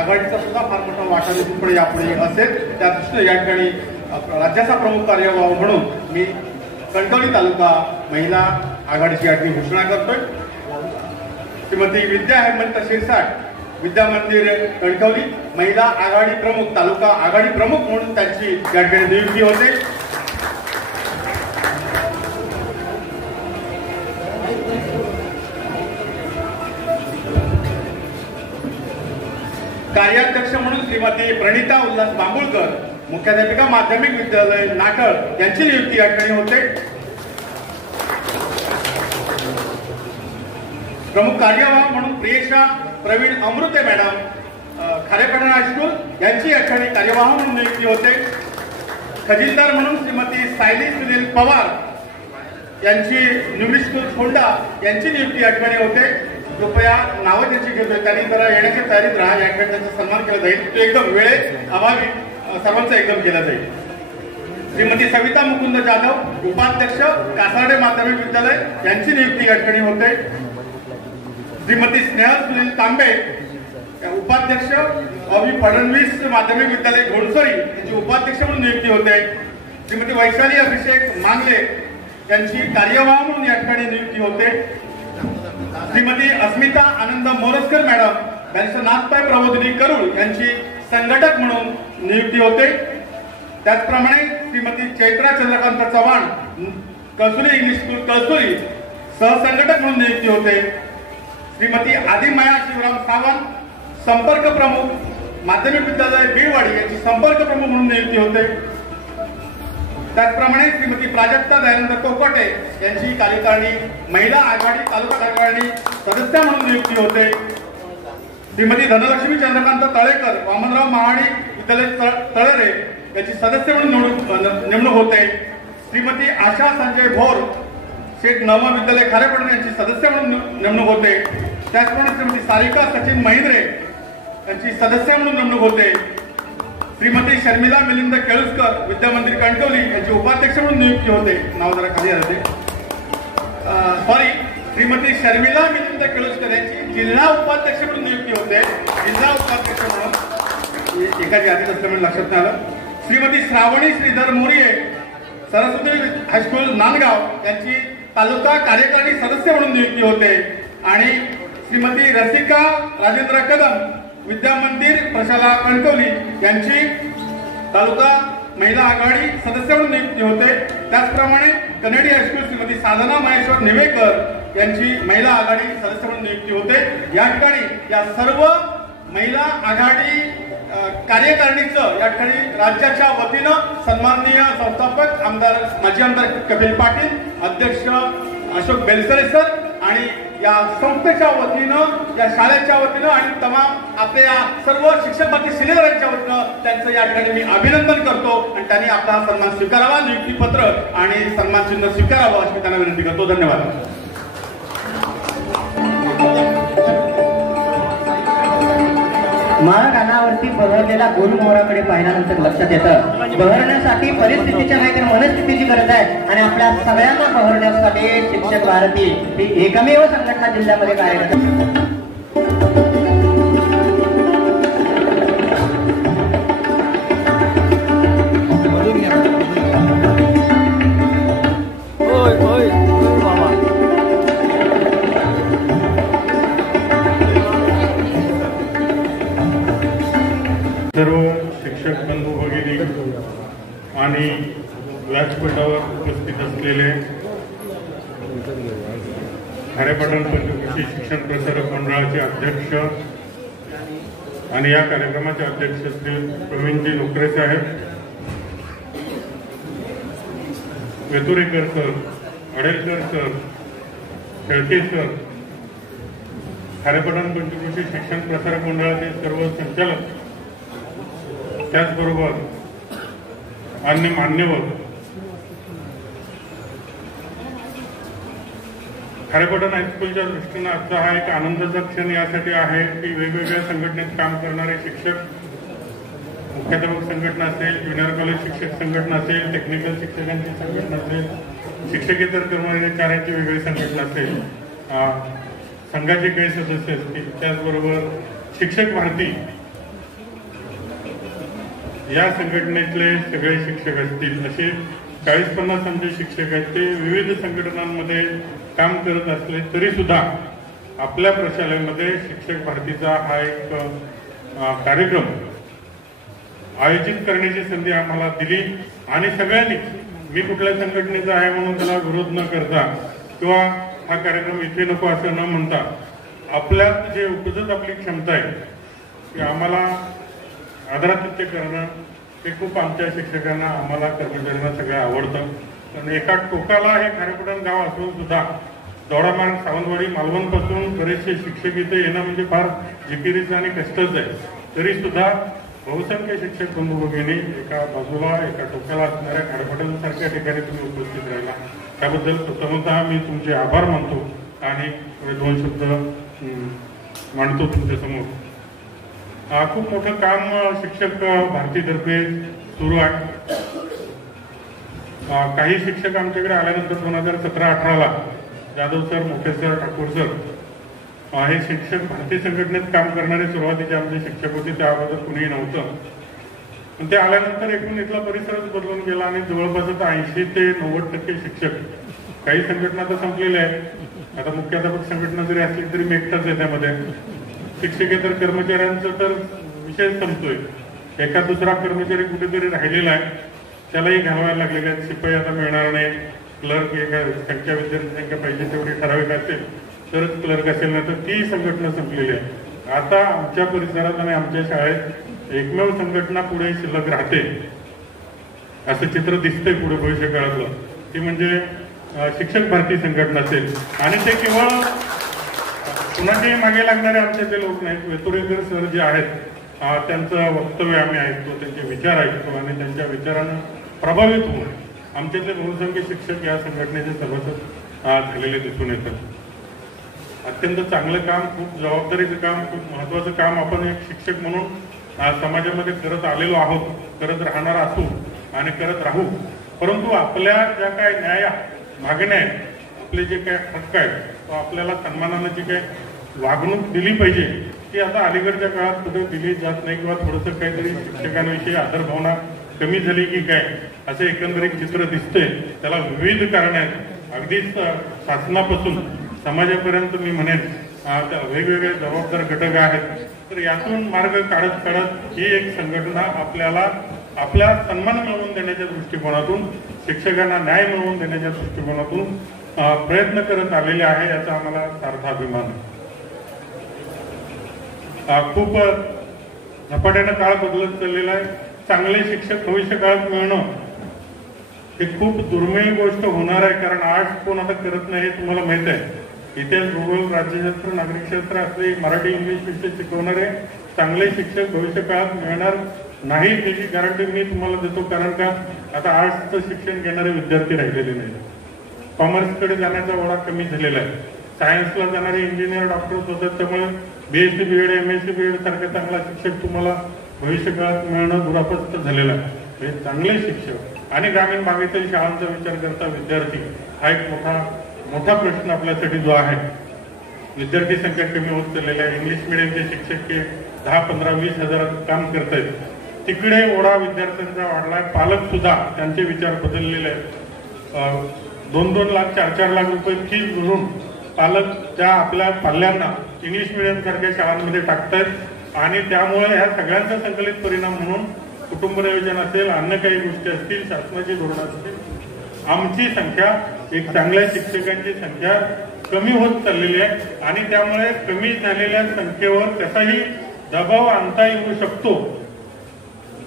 आघाडीचा सुद्धा फार मोठा वाटा दिसून पुढे यापुढे असेल. त्या दृष्टीने या ठिकाणी राज्याचा प्रमुख कार्यवाह म्हणून मी कणकवली तालुका महिला आघाडीची या ठिकाणी घोषणा करतोय. श्रीमती विद्या हेमंत शिरसाट विद्या मंदिर कणकवली महिला आघाडी प्रमुख तालुका आघाडी प्रमुख म्हणून त्यांची या ठिकाणी नियुक्ती होते. कार्याध्यक्ष म्हणून श्रीमती प्रणिता उल्हास बांबुळकर मुख्याध्यापिका माध्यमिक विद्यालय नाटळ यांची नियुक्ती या ठिकाणी होते. प्रमुख कार्यवाह म्हणून प्रियेशा प्रवीण अमृते मॅडम खारेपाटण हायस्कूल यांची या ठिकाणी कार्यवाह म्हणून नियुक्ती होते. खजिनदार म्हणून श्रीमती सायली सुनील पवार यांची न्यूमिरी स्कूल फोंडा यांची नियुक्ती या ठिकाणी होते. कृपया नावं त्यांची घेतोय त्यांनी जरा येण्याच्या तयारीत राहा. या ठिकाणी त्यांचा सन्मान केला जाईल. तो एकदम वेळेत अभावी सर्वांचा एकदम केला जाईल. श्रीमती सविता मुकुंद जाधव उपाध्यक्ष कासारडे माध्यमिक विद्यालय यांची नियुक्ती या ठिकाणी होते. श्रीमती स्नेहल सुनील तांबे उपाध्यक्ष अभि फडणवीस माध्यमिक विद्यालय घोडसरी यांची उपाध्यक्ष म्हणून नियुक्ती होते. श्रीमती वैशाली अभिषेक मांगले यांची कार्यवाह म्हणून या ठिकाणी नियुक्ती होते. श्रीमती अस्मिता आनंद मोरसकर मॅडम यांचं नाथपाय प्रबोधिनी करूळ यांची संघटक म्हणून नियुक्ती होते. त्याचप्रमाणे श्रीमती चैत्रा चंद्रकांत चव्हाण कळसुली इंग्लिश स्कूल कळसुली सहसंघटक म्हणून नियुक्ती होते. श्रीमती आदिमाया शिवराम सावंत संपर्क प्रमुख माध्यमिक विद्यालय बीडवाडी यांची संपर्क प्रमुख म्हणून नियुक्ती होते. त्याचप्रमाणे श्रीमती प्राजक्ता दयानंद कोकोटे यांची कार्यकारिणी महिला आघाडी तालुका कार्यकारिणी सदस्य म्हणून नियुक्ती होते. श्रीमती धनलक्ष्मी चंद्रकांत तळेकर वामनराव महाडी विद्यालय तळेरे याची सदस्य म्हणून नेमणूक होते. श्रीमती आशा संजय भोर शेठ नवमा विद्यालय खारेपाटण यांची सदस्य म्हणून नेमणूक होते. त्याचप्रमाणे श्रीमती सारिका सचिन महिंद्रे यांची सदस्य म्हणून नेमणूक होते. श्रीमती शर्मिला मिलिंद केळुसकर विद्या मंदिर कणकवली यांची उपाध्यक्ष म्हणून नियुक्ती होते. नाव जरा खाली आले सॉरी श्रीमती शर्मिला मिलिंद केळुसकर यांची जिल्हा उपाध्यक्ष म्हणून नियुक्ती होते. जिल्हा उपाध्यक्ष म्हणून एकाची यादीत असल्यामुळे लक्षात नाही आलं. श्रीमती श्रावणी श्रीधर मोरिये सरस्वती हायस्कूल नांदगाव यांची तालुका कार्यकारिणी सदस्य म्हणून नियुक्ती होते. आणि श्रीमती रसिका राजेंद्र कदम विद्या मंदिर प्रशाला कणकवली यांची तालुका महिला आघाडी सदस्य म्हणून नियुक्ती होते. त्याचप्रमाणे कनेडी हायस्कूल श्रीमती साधना महेश्वर निवेकर यांची महिला आघाडी सदस्य म्हणून नियुक्ती होते. या ठिकाणी या सर्व महिला आघाडी कार्यकारिणीचं या ठिकाणी राज्याच्या वतीनं सन्माननीय संस्थापक आमदार माजी आमदार कपिल पाटील अध्यक्ष अशोक बेलसरे सर आणि या संस्थेच्या वतीनं या शाळेच्या वतीनं आणि तमाम आपल्या या सर्व शिक्षक बाकी सिनियरांच्या वतीनं त्यांचं या ठिकाणी मी अभिनंदन करतो आणि त्यांनी आपला सन्मान स्वीकारावा नियुक्तीपत्र आणि सन्मान चिन्ह स्वीकारावं अशी त्यांना विनंती करतो. धन्यवाद. महागानावरती बहरलेला गोलमोहराकडे पाहिल्यानंतर लक्षात येतं बहरण्यासाठी परिस्थितीच्या नाही तर मनस्थितीची गरज आहे आणि आपल्या सगळ्यांना बहरण्यासाठी शिक्षक भारती ही एकमेव संघटना जिल्ह्यामध्ये कार्यरत आहे. सर्व शिक्षक बंधू भगिनी आणि व्यासपीठावर उपस्थित असलेले खारेपाटण पंचकृषी शिक्षण प्रसारक मंडळाचे अध्यक्ष आणि या कार्यक्रमाचे अध्यक्ष श्री प्रवीणजी नोकरे साहेब, Veturekar sir, Adelkar sir, Shelke sir, Kharepatan Panchkrushi शिक्षण प्रसारक मंडळाचे सर्व संचालक, त्याचबरोबर अन्य मान्यवर, खारेपाटण हायस्कूलच्या दृष्टीनं आजचा हा एक आनंदाचा क्षण यासाठी आहे की वेगवेगळ्या संघटनेत काम करणारे शिक्षक, मुख्याध्यापक संघटना असेल, ज्युनियर कॉलेज शिक्षक संघटना असेल, टेक्निकल शिक्षकांची संघटना असेल, शिक्षकेतर कर्मचाऱ्यांची वेगळी संघटना असेल, संघाचे काही सदस्य असतील, त्याचबरोबर शिक्षक भारती या संघटनेतले सगळे शिक्षक असतील, असे 40-50 आमचे शिक्षक आहेत. ते विविध संघटनांमध्ये काम करत असले तरी सुद्धा आपल्या प्रशालेमध्ये शिक्षक भारतीचा हा एक कार्यक्रम आयोजित करण्याची संधी आम्हाला दिली आणि सगळ्यांनी, मी कुठल्या संघटनेचा आहे म्हणून त्याला विरोध न करता किंवा हा कार्यक्रम इथे नको असं न म्हणता, आपल्यात जे उपजत आपली क्षमता आहे की आम्हाला आदरातिथ्य करणं हे खूप आमच्या शिक्षकांना, आम्हाला कर्मचाऱ्यांना सगळं आवडतं. पण एका टोकाला हे खारेपाटण गाव असून सुद्धा दोडामार्ग, सावंतवाडी, मालवणपासून बरेचसे शिक्षक इथे येणं म्हणजे फार जिकिरीचं आणि कष्टच आहे. तरी सुद्धा बहुसंख्य शिक्षक बंधू भगिनी एका बाजूला, एका टोकाला असणाऱ्या खारेपाटण सारख्या ठिकाणी तुम्ही उपस्थित राहिला, त्याबद्दल प्रथमतः मी तुमचे आभार मानतो आणि 2 शब्द मांडतो तुमच्या समोर. खूप मोठं काम शिक्षक भारतीतर्फे सुरू आहे. काही शिक्षक आमच्याकडे आल्यानंतर 2017-18ला जाधव सर, मोठे सर, ठाकूर सर हे शिक्षक भारतीय संघटनेत काम करणारे सुरुवातीचे आमचे शिक्षक होते. त्या अगोदर कुणीही नव्हतं. पण ते आल्यानंतर एकूण इथला परिसरच बदलून गेला आणि जवळपास 80 ते 90% शिक्षक, काही संघटना तर संपलेल्या आहेत. आता मुख्याध्यापक संघटना जरी असली तरी मी एकटाच आहे त्यामध्ये. शिक्षकेतर कर्मचाऱ्यांचं तर विषय संपतोय. एका दुसरा कर्मचारी कुठेतरी राहिलेला आहे, त्यालाही घालवायला लागलेले आहेत. शिपाई आता मिळणार नाही. क्लर्क संख्या, विद्यार्थी संख्या पाहिजे तेवढी ठराविक असेल तरच क्लर्क असेल, नाही तर ती संघटना संपलेली आहे. आता आमच्या परिसरात आणि आमच्या शाळेत एकमेव संघटना पुढे शिल्लक राहते असं चित्र दिसतंय पुढे भविष्य काळातलं, ती म्हणजे शिक्षक भारती संघटना असेल. आणि ते केवळ कुणाच्याही मागे लागणारे आमचे ते लोक नाहीत. वेतुरेकर सर जे आहेत त्यांचं वक्तव्य आम्ही ऐकतो, त्यांचे विचार ऐकतो आणि त्यांच्या विचारानं प्रभावित होऊन आमच्यातले बहुसंख्य शिक्षक या संघटनेचे सभासद झालेले दिसून येतात. अत्यंत चांगलं काम, खूप जबाबदारीचं काम, खूप महत्वाचं काम आपण एक शिक्षक म्हणून समाजामध्ये करत आलेलो आहोत, करत राहणार असू आणि करत राहू. परंतु आपल्या ज्या काय न्याय मागण्या आहेत, आपले जे काय हक्क आहेत, तो आपल्याला सन्मानानं जी काय वागणूक दिली पाहिजे ती आता अलीकडच्या काळात कुठे दिली जात नाही किंवा थोडंसं काहीतरी शिक्षकांविषयी आदरभावना कमी झाली की काय असं एकंदरीत चित्र दिसतंय. त्याला विविध कारणं आहेत. अगदीच शासनापासून समाजापर्यंत मी म्हणेन वेगवेगळे जबाबदार घटक आहेत. तर यातून मार्ग काढत काढत ही एक संघटना आपल्याला आपला सन्मान मिळवून देण्याच्या दृष्टिकोनातून, शिक्षकांना न्याय मिळवून देण्याच्या दृष्टिकोनातून प्रयत्न करत आलेले आहे, याचा आम्हाला सार्थ अभिमान आहे. खूप झपाट्यानं काळ बदलत चाललेला आहे. चांगले शिक्षक भविष्य काळात मिळणं हे खूप दुर्मिळ गोष्ट होणार आहे. कारण आर्ट्स कोण आता करत नाही हे तुम्हाला माहित आहे. इतिहास, भूगोल, राज्यशास्त्र, नागरिकशास्त्र असले मराठी, इंग्लिश विषय शिकवणारे चांगले शिक्षक भविष्य काळात मिळणार नाही त्याची गॅरंटी मी तुम्हाला देतो. कारण का आता आर्ट्सचं शिक्षण घेणारे विद्यार्थी राहिलेले नाही. कॉमर्सकडे जाण्याचा ओढा कमी झालेला आहे. सायन्सला जाणारे इंजिनियर, डॉक्टर होतात. त्यामुळे BSc BEd, MSc BEd सारखे चांगला शिक्षक तुम्हाला भविष्य काळात मिळणं दुरापस्त झालेलं आहे. चांगले शिक्षक आणि ग्रामीण भागातील शाळांचा विचार करता विद्यार्थी हा एक मोठा प्रश्न आपल्यासाठी जो आहे. विद्यार्थी संख्या कमी होत चाललेली आहे. इंग्लिश मिडियमचे शिक्षक हे 10, 15, 20 हजारात काम करतायत. तिकडे ओढा विद्यार्थ्यांचा वाढलाय. पालक सुद्धा त्यांचे विचार बदललेले आहेत. 2-2 लाख, 4-4 लाख रुपये फीस भरून पालक त्या आपल्या पाल्यांना इंग्लिश मिडियम सारख्या शाळांमध्ये टाकतायत आणि त्यामुळे ह्या सगळ्यांचा संकलित परिणाम म्हणून कुटुंब नियोजन असेल, अन्य काही गोष्टी असतील, शासनाची धोरणं असतील, आमची संख्या, एक चांगल्या शिक्षकांची संख्या कमी होत चाललेली आहे आणि त्यामुळे कमी झालेल्या संख्येवर कसाही दबाव आणता येऊ शकतो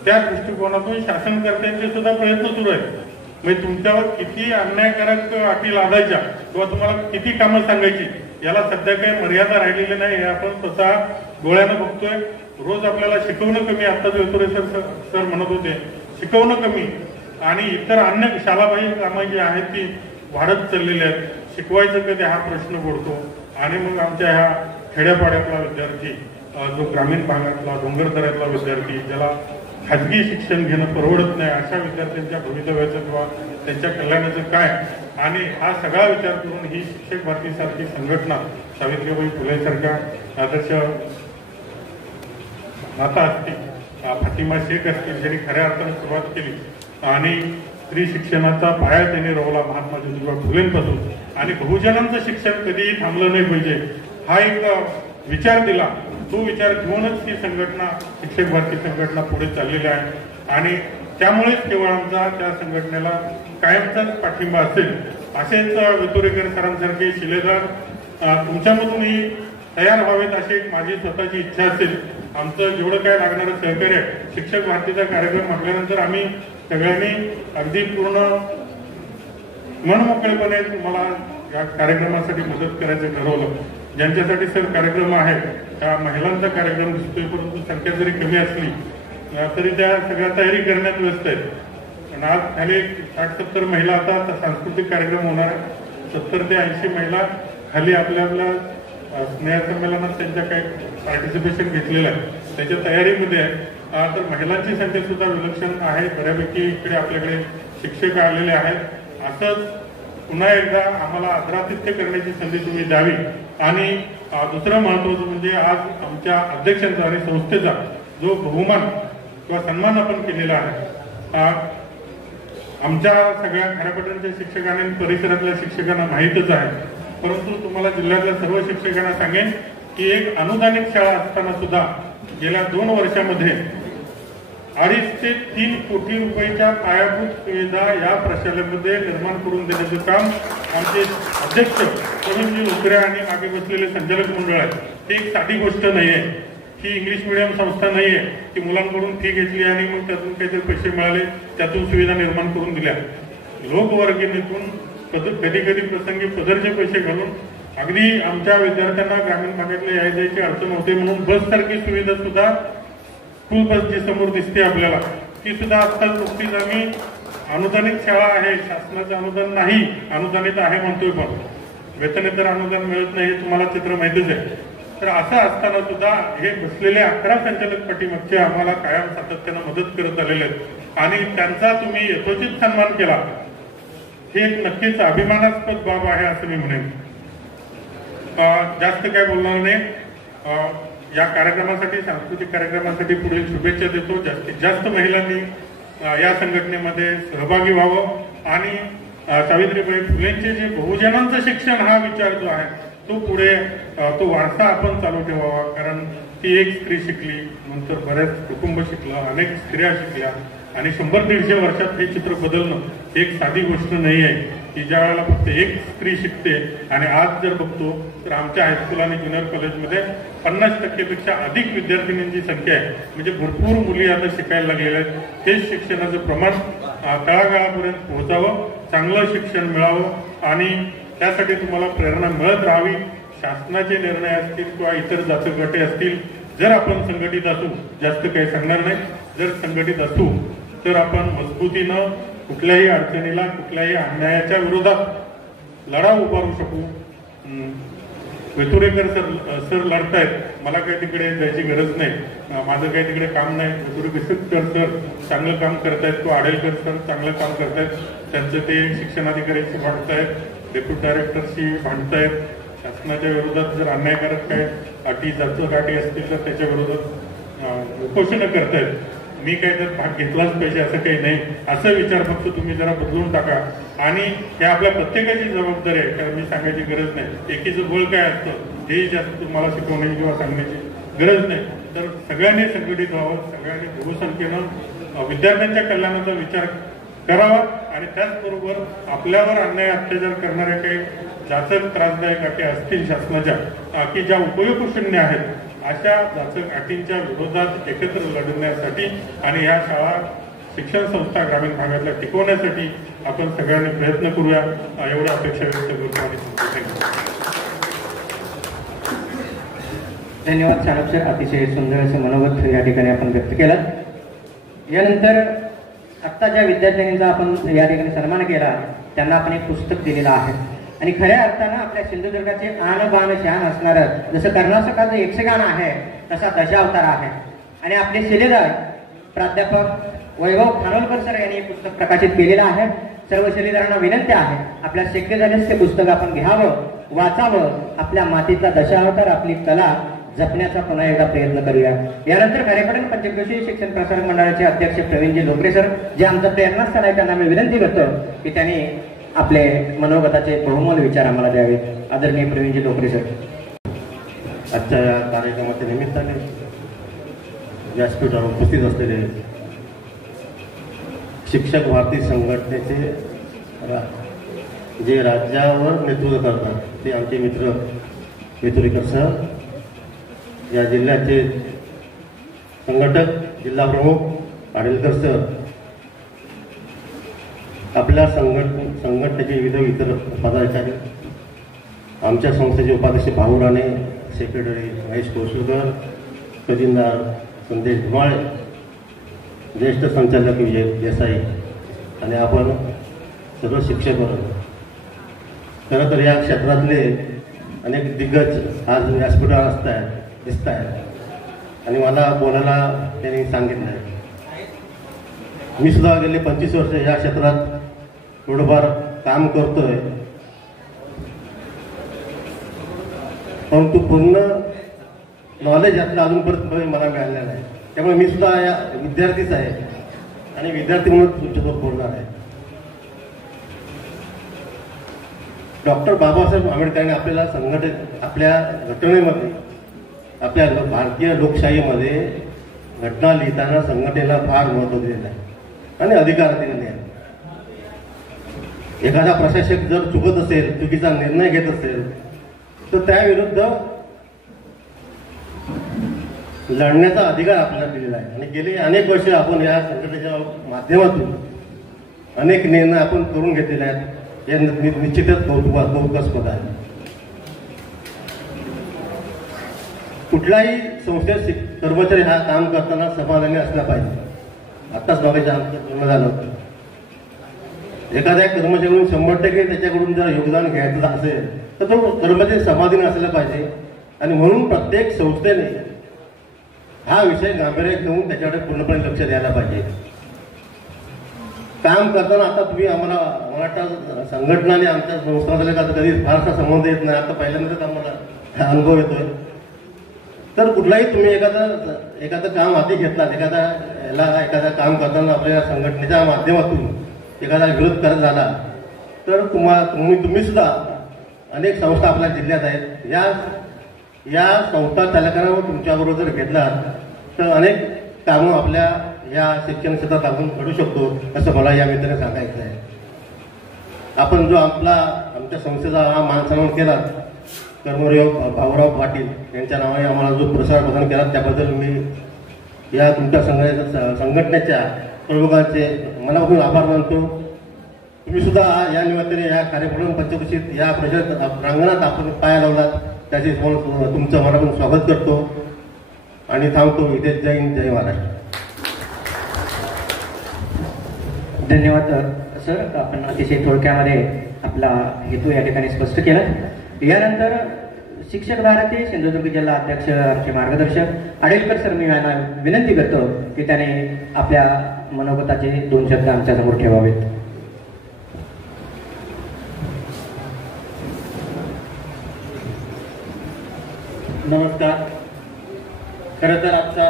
त्या दृष्टिकोनातून शासनकर्त्यांचे सुद्धा प्रयत्न सुरू आहेत. म्हणजे तुमच्यावर किती अन्यायकारक अटी लादायच्या किंवा तुम्हाला किती कामं सांगायची याला सध्या काही मर्यादा राहिलेली नाही. हे आपण स्वतः डोळ्यानं बघतोय. रोज आपल्याला शिकवणं कमी, आत्ताच वेतुरेकर सर म्हणत होते, शिकवणं कमी आणि इतर अन्य शालाबाह्य कामं जी आहेत ती वाढत चाललेली आहेत. शिकवायचं कधी हा प्रश्न पडतो आणि मग आमच्या ह्या खेड्यापाड्यातला विद्यार्थी, जो ग्रामीण भागातला, डोंगरदऱ्यातला विद्यार्थी, ज्याला खाजगी शिक्षण घेणं परवडत नाही, अशा विद्यार्थ्यांच्या भवितव्याचं किंवा त्यांच्या कल्याणाचं काय, आणि हा सगळा विचार करून ही शिक्षक भारती सारखी संघटना, सावित्रीबाई फुले सारख्या आदर्श माता असतील, फातिमा शेख असतील, ज्यांनी खऱ्या अर्थाने सुरुवात केली आणि स्त्री शिक्षणाचा पाया त्यांनी रोवला महात्मा ज्योतिबा फुलेंपासून. आणि बहुजनांचं शिक्षण कधीही थांबलं नाही पाहिजे हा एक विचार दिला, तो विचार घेऊनच ही संघटना शिक्षक भारती संघटना पुढे चाललेली आहे आणि त्यामुळेच केवळ आमचा त्या संघटनेला कायमचाच पाठिंबा असेल. असेच वेतुरेकर सरांसारखे शिलेदार तुमच्यामधूनही तयार व्हावेत अशी एक माझी स्वतःची इच्छा असेल. आमचं जेवढं काय लागणारं सहकार्य, शिक्षक भारतीचा कार्यक्रम म्हटल्यानंतर आम्ही सगळ्यांनी अगदी पूर्ण मनमोकळेपणे तुम्हाला या कार्यक्रमासाठी मदत करायचं ठरवलं. ज्यांच्यासाठी सर कार्यक्रम आहे, त्या महिलांचा कार्यक्रम दिसतोय, परंतु संख्या जरी कमी असली तरी त्या सगळ्या तयारी करण्यात व्यस्त आहेत. आणि आज खाली 60-70 महिला आता सांस्कृतिक कार्यक्रम होणार आहे. 70 ते 80 महिला खाली आपल्या स्नेहसंमेलनात त्यांच्या काही पार्टिसिपेशन घेतलेलं आहे, त्याच्या तयारीमध्ये आहे. तर महिलांची संख्या सुद्धा विलक्षण आहे. बऱ्यापैकी इकडे आपल्याकडे शिक्षक आलेले आहेत. असंच पुन्हा एकदा आम्हाला आदरातिथ्य करण्याची संधी तुम्ही द्यावी. आणि दुसरं महत्वाचं म्हणजे आज आमच्या अध्यक्षांचा आणि संस्थेचा जो बहुमान किंवा सन्मान आपण केलेला आहे, आमच्या सगळ्या खारेपाटणच्या शिक्षकांना आणि परिसरातल्या शिक्षकांना माहीतच आहे. परंतु तुम्हाला जिल्ह्यातल्या सर्व शिक्षकांना सांगेन की एक अनुदानित शाळा असताना सुद्धा गेल्या 2 वर्षामध्ये 2.5 ते 3 कोटी रुपयाच्या पायाभूत सुविधा या प्रशालेमध्ये निर्माण करून देण्याचं काम आमचे अध्यक्ष प्रवीणजी लोकरे आणि मागे बसलेले संचालक मंडळ आहे. ही एक साधी गोष्ट नाही आहे, ही इंग्लिश मिडियम संस्था नाही आहे की मुलांकडून फी घेतली आणि मग त्यातून काहीतरी पैसे मिळाले, त्यातून सुविधा निर्माण करून दिल्या. लोकवर्गणीतून कधी कधी प्रसंगी पदरचे पैसे घालून अगदी आमच्या विद्यार्थ्यांना ग्रामीण भागातल्या याय जायची अडचण होते म्हणून बस सारखी सुविधा सुद्धा, स्कूल बस जी समोर दिसते आपल्याला, ती सुद्धा आजकाल नुकतीच आम्ही अनुदानित शाळा आहे, शासनाचं अनुदान नाही, अनुदानित आहे म्हणतोय, पण वेतनेतर अनुदान मिळत नाही, हे तुम्हाला चित्र माहितीच आहे. तर असं असताना सुद्धा हे बसलेले 11 संचालक पाठीमागचे आम्हाला कायम सातत्यानं मदत करत आलेले आहेत आणि त्यांचा तुम्ही यथोचित सन्मान केला. हे एक नक्कीच अभिमानास्पद बाब आहे असं मी म्हणेन. जास्त काय बोलणार नाही. या कार्यक्रमासाठी, सांस्कृतिक कार्यक्रमासाठी पुढील शुभेच्छा देतो. जास्तीत जास्त महिलांनी या संघटनेमध्ये सहभागी व्हावं आणि सावित्रीबाई फुलेंचे जे बहुजनांचं शिक्षण हा विचार जो आहे तो पुढे, तो वारसा आपण चालू ठेवावा. कारण ती एक स्त्री शिकली, नंतर बऱ्याच कुटुंब शिकलं, अनेक स्त्रिया शिकल्या आणि 100-150 वर्षात हे चित्र बदलणं एक साधी गोष्ट नाही आहे की ज्या वेळेला फक्त एक स्त्री शिकते. आणि आज जर बघतो तर आमच्या हायस्कूल आणि ज्युनियर कॉलेजमध्ये 50% अधिक विद्यार्थिनींची संख्या आहे. म्हणजे भरपूर मुली आता शिकायला लागलेल्या आहेत. हेच शिक्षणाचं प्रमाण तळागाळापर्यंत पोहोचावं, चांगलं शिक्षण मिळावं आणि त्यासाठी तुम्हाला प्रेरणा मिळत राहावी. शासनाचे निर्णय असतील किंवा इतर जाती गटे असतील, जर आपण संघटित असू, जास्त काही सांगणार नाही, जर संघटित असू तर आपण मजबूतीनं कुठल्याही अडचणीला, कुठल्याही अन्यायाच्या विरोधात लढा उभारू शकू. वेतुरेकर सर लढतायत, मला काही तिकडे जायची गरज नाही, माझं काही तिकडे काम नाही. वेतुरेकर सर चांगलं काम करतायत किंवा आडेलकर सर चांगलं काम करतायत, त्यांचं ते शिक्षणाधिकाऱ्यांशी भांडतायत, डेप्युटी डायरेक्टरशी भांडतायत. शासनाच्या विरोधात जर अन्यायकारक काय अटी जाती असतील तर त्याच्या विरोधात उपोषण करतायत. मी काही तर भाग घेतलाच पाहिजे असं काही नाही. असं विचार फक्त तुम्ही जरा बदलून टाका आणि हे आपल्या प्रत्येकाची जबाबदारी आहे. कारण मी सांगायची गरज नाही, एकीचं बळ काय असतं हे जास्त तुम्हाला शिकवण्याची किंवा सांगण्याची गरज नाही. तर सगळ्यांनी संघटित व्हावं, सगळ्यांनी बहुसंख्येनं विद्यार्थ्यांच्या कल्याणाचा विचार करावा आणि त्याचबरोबर आपल्यावर अन्याय अत्याचार करणाऱ्या काही जाचक त्रासदायक अटी असतील शासनाच्या की ज्या उपयोगशून्य आहेत, अशा जाचक अटींच्या विरोधात एकत्र लढण्यासाठी आणि या शाळा, शिक्षण संस्था ग्रामीण भागातल्या टिकवण्यासाठी आपण सगळ्यांनी प्रयत्न करूया, एवढ्या अपेक्षा व्यक्त करतो आणि धन्यवाद साहेब सर. अतिशय सुंदर असं मनोगत या ठिकाणी आपण व्यक्त केलं. यानंतर आत्ता ज्या विद्यार्थ्यांचा आपण या ठिकाणी सन्मान केला त्यांना आपण एक पुस्तक दिलेलं आहे आणि खऱ्या अर्थानं आपल्या सिंधुदुर्गाचे आन बाण शान असणारं जसं कर्नाटकाचं यक्षगान आहे तसा दशावतार आहे. आणि आपले शिलेदार प्राध्यापक वैभव खानोलकर सर यांनी हे पुस्तक प्रकाशित केलेलं आहे. सर्व शिलेदारांना विनंती आहे, आपल्या शक्य झाल्यास ते पुस्तक आपण घ्यावं, वाचावं, आपल्या मातीचा दशावतार, आपली कला जपण्याचा पुन्हा एकदा प्रयत्न करूया. यानंतर खारेपाटण पंचक्रोशीय शिक्षण प्रसारक मंडळाचे अध्यक्ष प्रवीणजी लोकरे सर, जे आमचं प्रेरणास्थान आहे, त्यांना मी विनंती करतो की त्यांनी आपले मनोगताचे बहुमोल विचार आम्हाला द्यावे. आदरणीय प्रवीणजी लोकरे सर. आजच्या या कार्यक्रमाच्या निमित्ताने व्यासपीठावर उपस्थित असलेले शिक्षक भारती संघटनेचे जे राज्यावर नेतृत्व करतात ते आमचे मित्र वेतुरीकर सर, या जिल्ह्याचे संघटक जिल्हा प्रमुख आडलकर सर, आपल्या संघटनेचे विविध इतर पदाधिकारी, आमच्या संस्थेचे उपाध्यक्ष भाऊ राणे, सेक्रेटरी महेश कोसुरकर, खजिनदार संदेश धुमाळे, ज्येष्ठ संचालक विजय देसाई आणि आपण सर्व शिक्षक वर्ग, खरं तर या क्षेत्रातले अनेक दिग्गज आज व्यासपीठावर दिसत आहेत आणि मला बोलायला त्यांनी सांगितलं आहे. मी सुद्धा गेले 25 वर्ष या क्षेत्रात थोडंफार काम करतोय, परंतु पूर्ण नॉलेज यातलं अजूनपर्यंत मला मिळालेलं नाही. त्यामुळे मी सुद्धा या विद्यार्थीच आहे आणि विद्यार्थी म्हणून तुमच्यासोबत बोलणार आहे. डॉक्टर बाबासाहेब आंबेडकरांनी आपल्या घटनेमध्ये, आपल्या भारतीय लोकशाहीमध्ये घटना लिहिताना संघटनेला फार महत्त्व दिलेलं आहे आणि अधिकार दिलेले आहे. एखादा प्रशासक जर चुकत असेल, चुकीचा निर्णय घेत असेल, तर त्याविरुद्ध लढण्याचा अधिकार आपल्याला दिलेला आहे. आणि गेली अनेक वर्ष आपण या संघटनेच्या माध्यमातून अनेक निर्णय आपण करून घेतलेले आहेत. हे निश्चितच कौतुकास्पद आहे. कुठलाही संस्थेत कर्मचारी हा काम करताना समाधानी असला पाहिजे. आत्ताच मागायचं आमचं पूर्ण झालं होतं. एखाद्या कर्मचाऱ्याकडून 100% त्याच्याकडून जर योगदान घ्यायचं असेल तर तो कर्मचारी समाधानी असला पाहिजे. आणि म्हणून प्रत्येक संस्थेने हा विषय गांभीर्य घेऊन त्याच्याकडे पूर्णपणे लक्ष द्यायला पाहिजे. काम करताना आता तुम्ही आम्हाला मराठा संघटनाने आमच्या संस्थांचा कधी फारसा संबंध येत नाही. आता पहिल्यांदाच आम्हाला अनुभव येतोय. तर कुठलाही तुम्ही एखादं काम हाती घेतलात, एखादा काम करताना आपल्या संघटनेच्या माध्यमातून एखादा विरोध करत झाला तर तुम्ही सुद्धा अनेक संस्था आपल्या जिल्ह्यात आहेत. या संस्था चालकांना तुमच्याबरोबर जर घेतलात तर अनेक कामं आपल्या या शिक्षण क्षेत्रात आपण घडू शकतो, असं मला या मित्राने सांगायचं आहे. आपण जो आमच्या संस्थेचा हा मानसन्मान केला, कर्मवीर भाऊराव पाटील यांच्या नावाने आम्हाला जो प्रसार प्रदान केला, त्याबद्दल मी या तुमच्या संघटनेच्या प्रमुखांचे मनापासून आभार मानतो. तुम्ही सुद्धा या निमित्ताने या कार्यक्रम पंचक्रोशीत या परिषद प्रांगणात आपण पाया लावलात, त्याचे तुमचं मनापासून स्वागत करतो आणि थांबतो इथे. जय हिंद, जय महाराष्ट्र. धन्यवाद सर. आपण अतिशय थोडक्यामध्ये आपला हेतू या ठिकाणी स्पष्ट केला. यानंतर शिक्षक भारती सिंधुदुर्ग जिल्हा अध्यक्ष आमचे मार्गदर्शक आडेलकर सर, मी यांना विनंती करतो की त्याने आपल्या मनोगताचे 2 शब्द आमच्यासमोर ठेवावेत. नमस्कार. खरं तर आजचा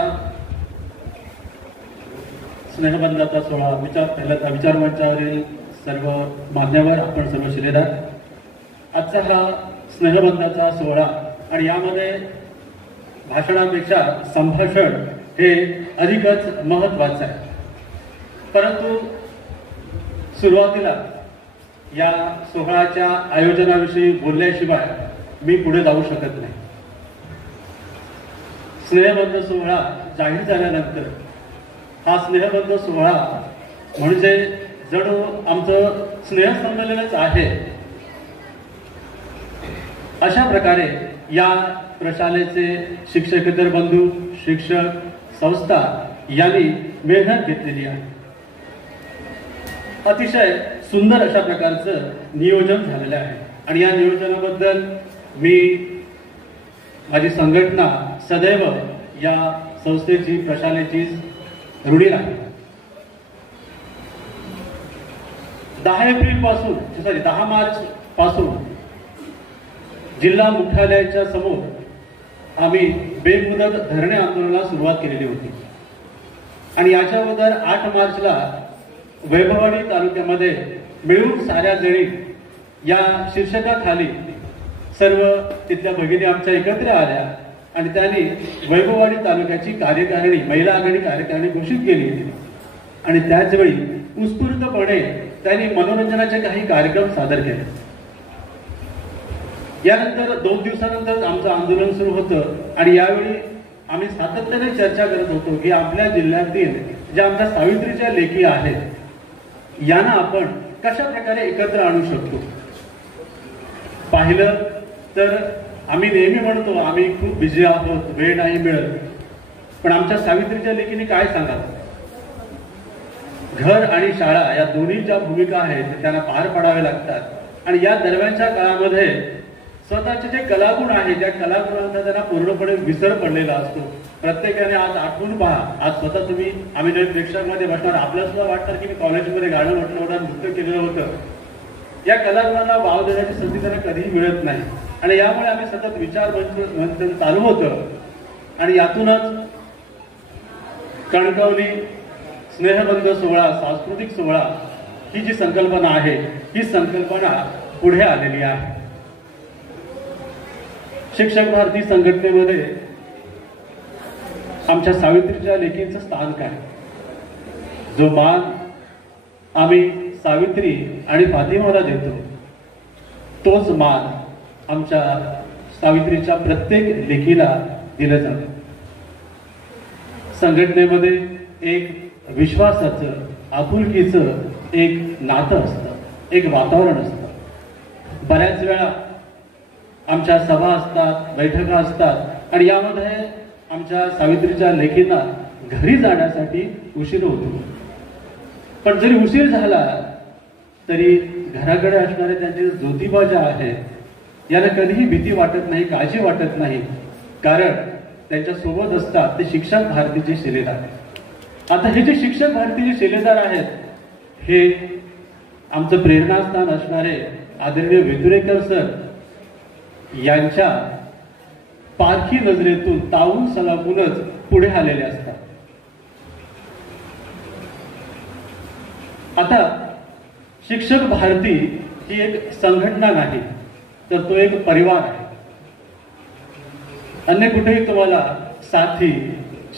स्नेहबंधाचा सोहळा विचारमंचावरील सर्व मान्यवर, आपण सर्व शिलेदार, आजचा हा स्नेहबंधाचा सोहळा आणि यामध्ये भाषणापेक्षा संभाषण हे अधिकच महत्त्वाचं आहे. परंतु सुरुवातीला या सोहळ्याच्या आयोजनाविषयी बोलल्याशिवाय मी पुढे जाऊ शकत नाही. स्नेहबंध सोहळा जाहीर झाल्यानंतर हा स्नेहबंध सोहळा म्हणजे जणू आमचं स्नेहसंमेलनच आहे. अशा प्रकारे या प्रशालेचे शिक्षकेतर बंधू, शिक्षक, संस्था यांनी मेहनत घेतलेली आहे. अतिशय सुंदर अशा प्रकारचं नियोजन झालेलं आहे आणि या नियोजनाबद्दल मी, माझी संघटना सदैव या संस्थेची, प्रशालेची ऋणी आहे. 10 मार्च पासून जिल्हा मुख्यालयाच्या समोर आम्ही बेमुदत धरणे आंदोलनाला सुरुवात केलेली होती आणि याच्या अगोदर 8 मार्चला वैभववाडी तालुक्यामध्ये मिळून साऱ्या जणी या शीर्षकाखाली सर्व तिथल्या भगिनी आमच्या एकत्र आल्या आणि त्यांनी वैभववाडी तालुक्याची कार्यकारिणी, महिला आघाडी कार्यकारिणी घोषित केली आणि त्याचवेळी उत्स्फूर्तपणे त्यांनी मनोरंजनाचे काही कार्यक्रम सादर केले. यानंतर 2 दिवसानंतर आमचं आंदोलन सुरू होतं आणि यावेळी आम्ही सातत्याने चर्चा करत होतो की आपल्या जिल्ह्यातील ज्या आमच्या सावित्रीच्या लेकी आहेत यांना आपण कशा प्रकारे एकत्र आणू शकतो. पाहिलं तर आम्ही नेहमी म्हणतो आम्ही खूप बिझी आहोत, वेळ नाही मिळत, पण आमच्या सावित्रीच्या लेकीने काय सांगाल. घर आणि शाळा या दोन्ही ज्या भूमिका आहेत त्यांना पार पाडाव्या लागतात आणि या दरम्यानच्या काळामध्ये स्वतःचे जे कलागुण आहेत त्या कलागुणांचा त्यांना पूर्णपणे विसर पडलेला असतो. प्रत्येकाने आज आठवून पहा, आज स्वतः तुम्ही आम्ही जे प्रेक्षकांमध्ये बसणार आपल्याला सुद्धा वाटतं की मी कॉलेजमध्ये गाणं म्हटलं होतं, नृत्य केलेलं होतं. या कलागुणांना वाव देण्याची संधी त्यांना कधीही मिळत नाही आणि यामुळे आम्ही सतत विचार मंथन चालू होतं आणि यातूनच कणकवली स्नेहबंध सोहळा, सांस्कृतिक सोहळा ही जी संकल्पना आहे ही संकल्पना पुढे आलेली आहे. शिक्षक भारती संघटनेमध्ये आमच्या सावित्रीच्या लेकींचं स्थान काय, जो मान आम्ही सावित्री आणि फातिमाला देतो तोच मान आमच्या सावित्रीच्या प्रत्येक लेकीला दिलं जातं. संघटनेमध्ये एक विश्वासाचं, आपुलकीचं एक नातं असतं, एक वातावरण असतं. बऱ्याच वेळा आमच्या सभा असतात, बैठका असतात आणि यामध्ये आमच्या सावित्रीच्या लेकींना घरी जाण्यासाठी उशीर होतो. पण जरी उशीर झाला तरी घराकडे असणारे त्यांचे ज्योतिबा ज्या आहेत यांना कधीही भीती वाटत नाही, काळजी वाटत नाही, कारण त्यांच्या सोबत असतात ते शिक्षक भारतीचे शिलेदार. आता हे जे शिक्षक भारतीचे शिलेदार आहेत हे आमचं प्रेरणास्थान असणारे आदरणीय वेतुरेकर सर यांच्या पारखी नजरेतून तावून सलापूनच पुढे आलेले असतात. आता शिक्षक भारती ही एक संघटना नाही तर तो एक परिवार आहे. अन्य कुठेही तुम्हाला साथी,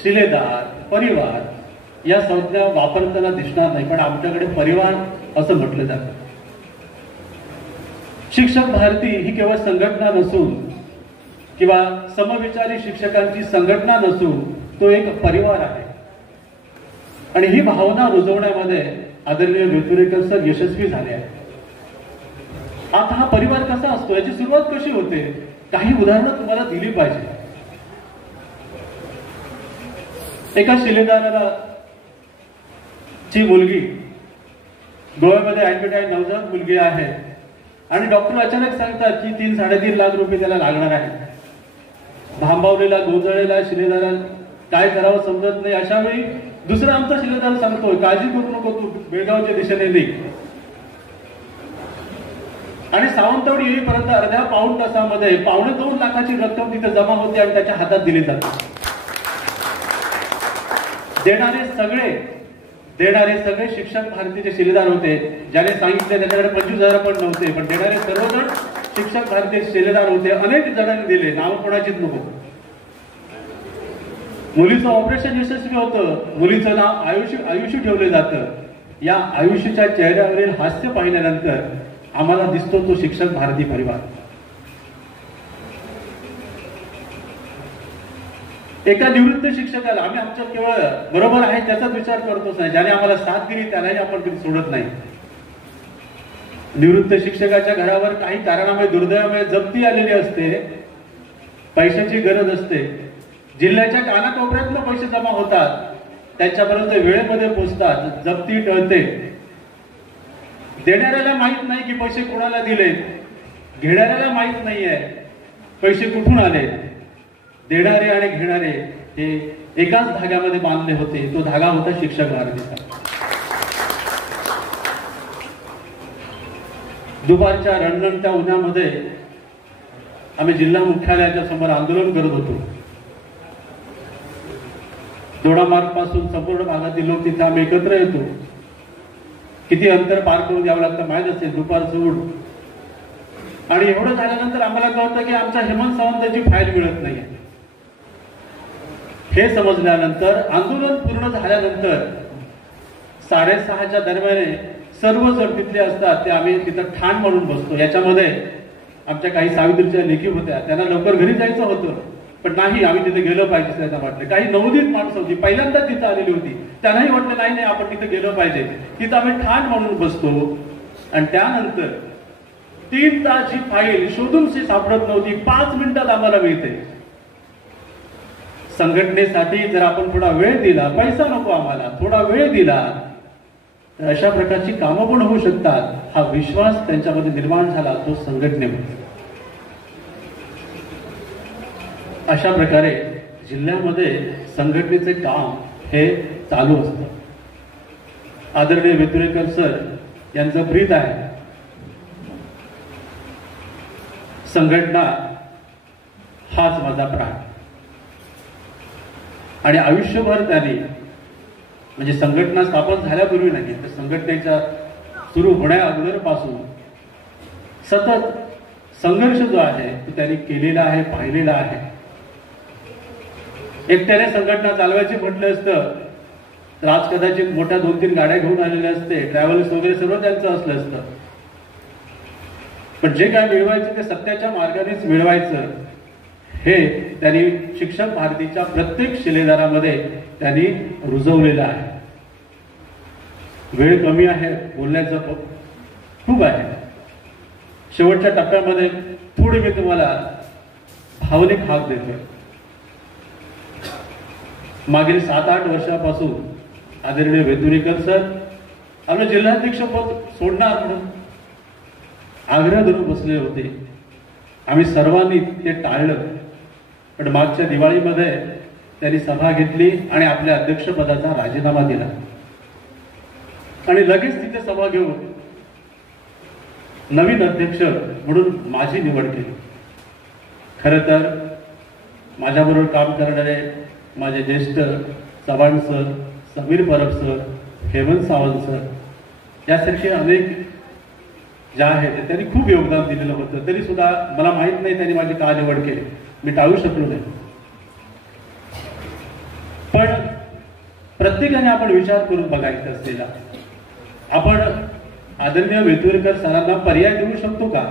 शिलेदार, परिवार या संज्ञा वापरताना दिसणार नाही, पण आमच्याकडे परिवार असं म्हटलं जातं. शिक्षक भारती ही केवळ संघटना नसून किंवा समविचारी शिक्षकांची संघटना नसून तो एक परिवार आहे आणि ही भावना रुजवण्यामध्ये आदरणीय वेतुरेकर सर यशस्वी झाले आहेत. आता हा परिवार कसा असतो याची सुरुवात कशी होते, काही उदाहरणं तुम्हाला दिली पाहिजे. एका शिलेदाराला ची मुलगी गोव्यामध्ये ऍडमिट आहे, नवजात मुलगी आहे आणि डॉक्टर अचानक सांगतात की 3-3.5 लाख रुपये त्याला लागणार आहे. भांबावलेला, गोंधळलेला शिलेदार काय करावं समजत नाही. अशा वेळी दुसरा आमचा शिलेदार सांगतोय काळजी करू नको, तू बेळगावच्या दिशेने निघ. आणि सावंतवाडी येईपर्यंत अर्ध्या पाऊण तासामध्ये 2.25 लाखाची रक्कम तिथे जमा होते आणि त्याच्या हातात दिली जाते. देणारे सगळे शिक्षक भारतीचे शिलेदार होते. ज्याने सांगितले त्याच्याकडे 25,000 पण नव्हते, पण देणारे सर्वजण शिक्षक भारतीय शिलेदार होते. अनेक जणांनी दिले, नाव कोणाचीच नको. मुलीचं ऑपरेशन यशस्वी होतं, मुलीचं नाव आयुष्य ठेवलं जातं. या आयुष्याच्या चेहऱ्यावरील हास्य पाहिल्यानंतर आम्हाला दिसतो तो शिक्षक भारती परिवार. एका निवृत्त शिक्षकाला आम्ही आमच्या केवळ बरोबर आहे त्याचाच विचार करतोच नाही, ज्याने आम्हाला साथ दिली त्यालाही आपण कधी सोडत नाही. निवृत्त शिक्षकाच्या घरावर काही कारणामुळे, दुर्दैवामुळे जप्ती आलेली असते, पैशाची गरज असते, जिल्ह्याच्या कानाकोपऱ्यातनं पैसे जमा होतात, त्यांच्यापर्यंत वेळेमध्ये पोहोचतात, जप्ती टळते. देणाऱ्याला माहित नाही की पैसे कोणाला दिले, घेणाऱ्याला माहित नाहीये पैसे कुठून आले. देणारे आणि घेणारे हे एकाच धाग्यामध्ये बांधले होते, तो धागा होता शिक्षक भारतीचा. दुपारच्या रणरणत्या उन्हामध्ये आम्ही जिल्हा मुख्यालयाच्या समोर आंदोलन करत होतो. दोडामार्ग पासून संपूर्ण भागातील लोक तिथे आम्ही एकत्र येतो. किती अंतर पार करून द्यावं लागतं माहीत असेल, दुपारचं ऊन. आणि एवढं झाल्यानंतर आम्हाला कळतं की आमच्या हेमंत सावंतांची फाईल मिळत नाही. हे समजल्यानंतर आंदोलन पूर्ण झाल्यानंतर 6:30च्या दरम्यान सर्व जण तिथले असतात ते आम्ही तिथं ठाण म्हणून बसतो. याच्यामध्ये आमच्या काही सावित्रीच्या लेखी होत्या, त्यांना लवकर घरी जायचं होतं पण नाही, आम्ही तिथे गेलो पाहिजे त्यांना वाटलं. काही नवोदित माणसं होती, पहिल्यांदा तिथं आलेली होती, त्यांनाही वाटलं नाही आपण तिथे गेलो पाहिजे. तिथं आम्ही ठाण म्हणून बसतो आणि त्यानंतर 3 तासची फाईल शोधून सापडत नव्हती, 5 मिनिटात आम्हाला मिळते. संघटनेसाठी जर आपण थोडा वेळ दिला, पैसा नको आम्हाला, थोडा वेळ दिला तर अशा प्रकारची कामं पण होऊ शकतात. हा विश्वास त्यांच्यामध्ये निर्माण झाला तो संघटनेमध्ये. अशा प्रकारे जिल्ह्यामध्ये संघटनेचे काम हे चालू असतं. आदरणीय वेतुरेकर सर यांचं ब्रीद आहे, संघटना हाच माझा प्राण. आणि आयुष्यभर त्यांनी म्हणजे संघटना स्थापन झाल्यापूर्वी नाही तर संघटनेच्या सुरू होण्या अगोदरपासून सतत संघर्ष जो आहे तो त्यांनी केलेला आहे, पाहिलेला आहे. एकट्याने संघटना चालवायची म्हटलं असतं तर आज कदाचित मोठ्या 2-3 गाड्या घेऊन आलेल्या असते, ट्रॅव्हल्स वगैरे सर्व त्यांचं असलं असतं. पण जे काय मिळवायचं ते सत्याच्या मार्गानेच मिळवायचं हे त्यांनी शिक्षक भारतीच्या प्रत्येक शिलेदारामध्ये त्यांनी रुजवलेलं आहे. वेळ कमी आहे, बोलण्याचं खूप आहे. शेवटच्या टप्प्यामध्ये थोडी मी तुम्हाला भावनिक हाक देतोय. मागील 7-8 वर्षापासून आदरणीय वेतुरेकर सर आपलं जिल्हाध्यक्ष पद सोडणार म्हणून आग्रह धरून बसले होते. आम्ही सर्वांनी ते टाळलं, पण मागच्या दिवाळीमध्ये त्यांनी सभा घेतली आणि आपल्या अध्यक्षपदाचा राजीनामा दिला आणि लगेच तिथे सभा घेऊन नवीन अध्यक्ष म्हणून माझी निवड केली. खरं तर माझ्याबरोबर काम करणारे माझे ज्येष्ठ Chavan sir, Sameer Parab sir, Hemant Sawant sir यासारखे अनेक ज्या आहेत त्यांनी खूप योगदान दिलेलं होतं. तरी सुद्धा मला माहित नाही त्यांनी माझी का निवड केली, मी टाळू शकलो नाही. पण प्रत्येकाने आपण विचार करून बघायचा असलेला, आपण आदरणीय वेतुरेकर सरांना पर्याय देऊ शकतो का?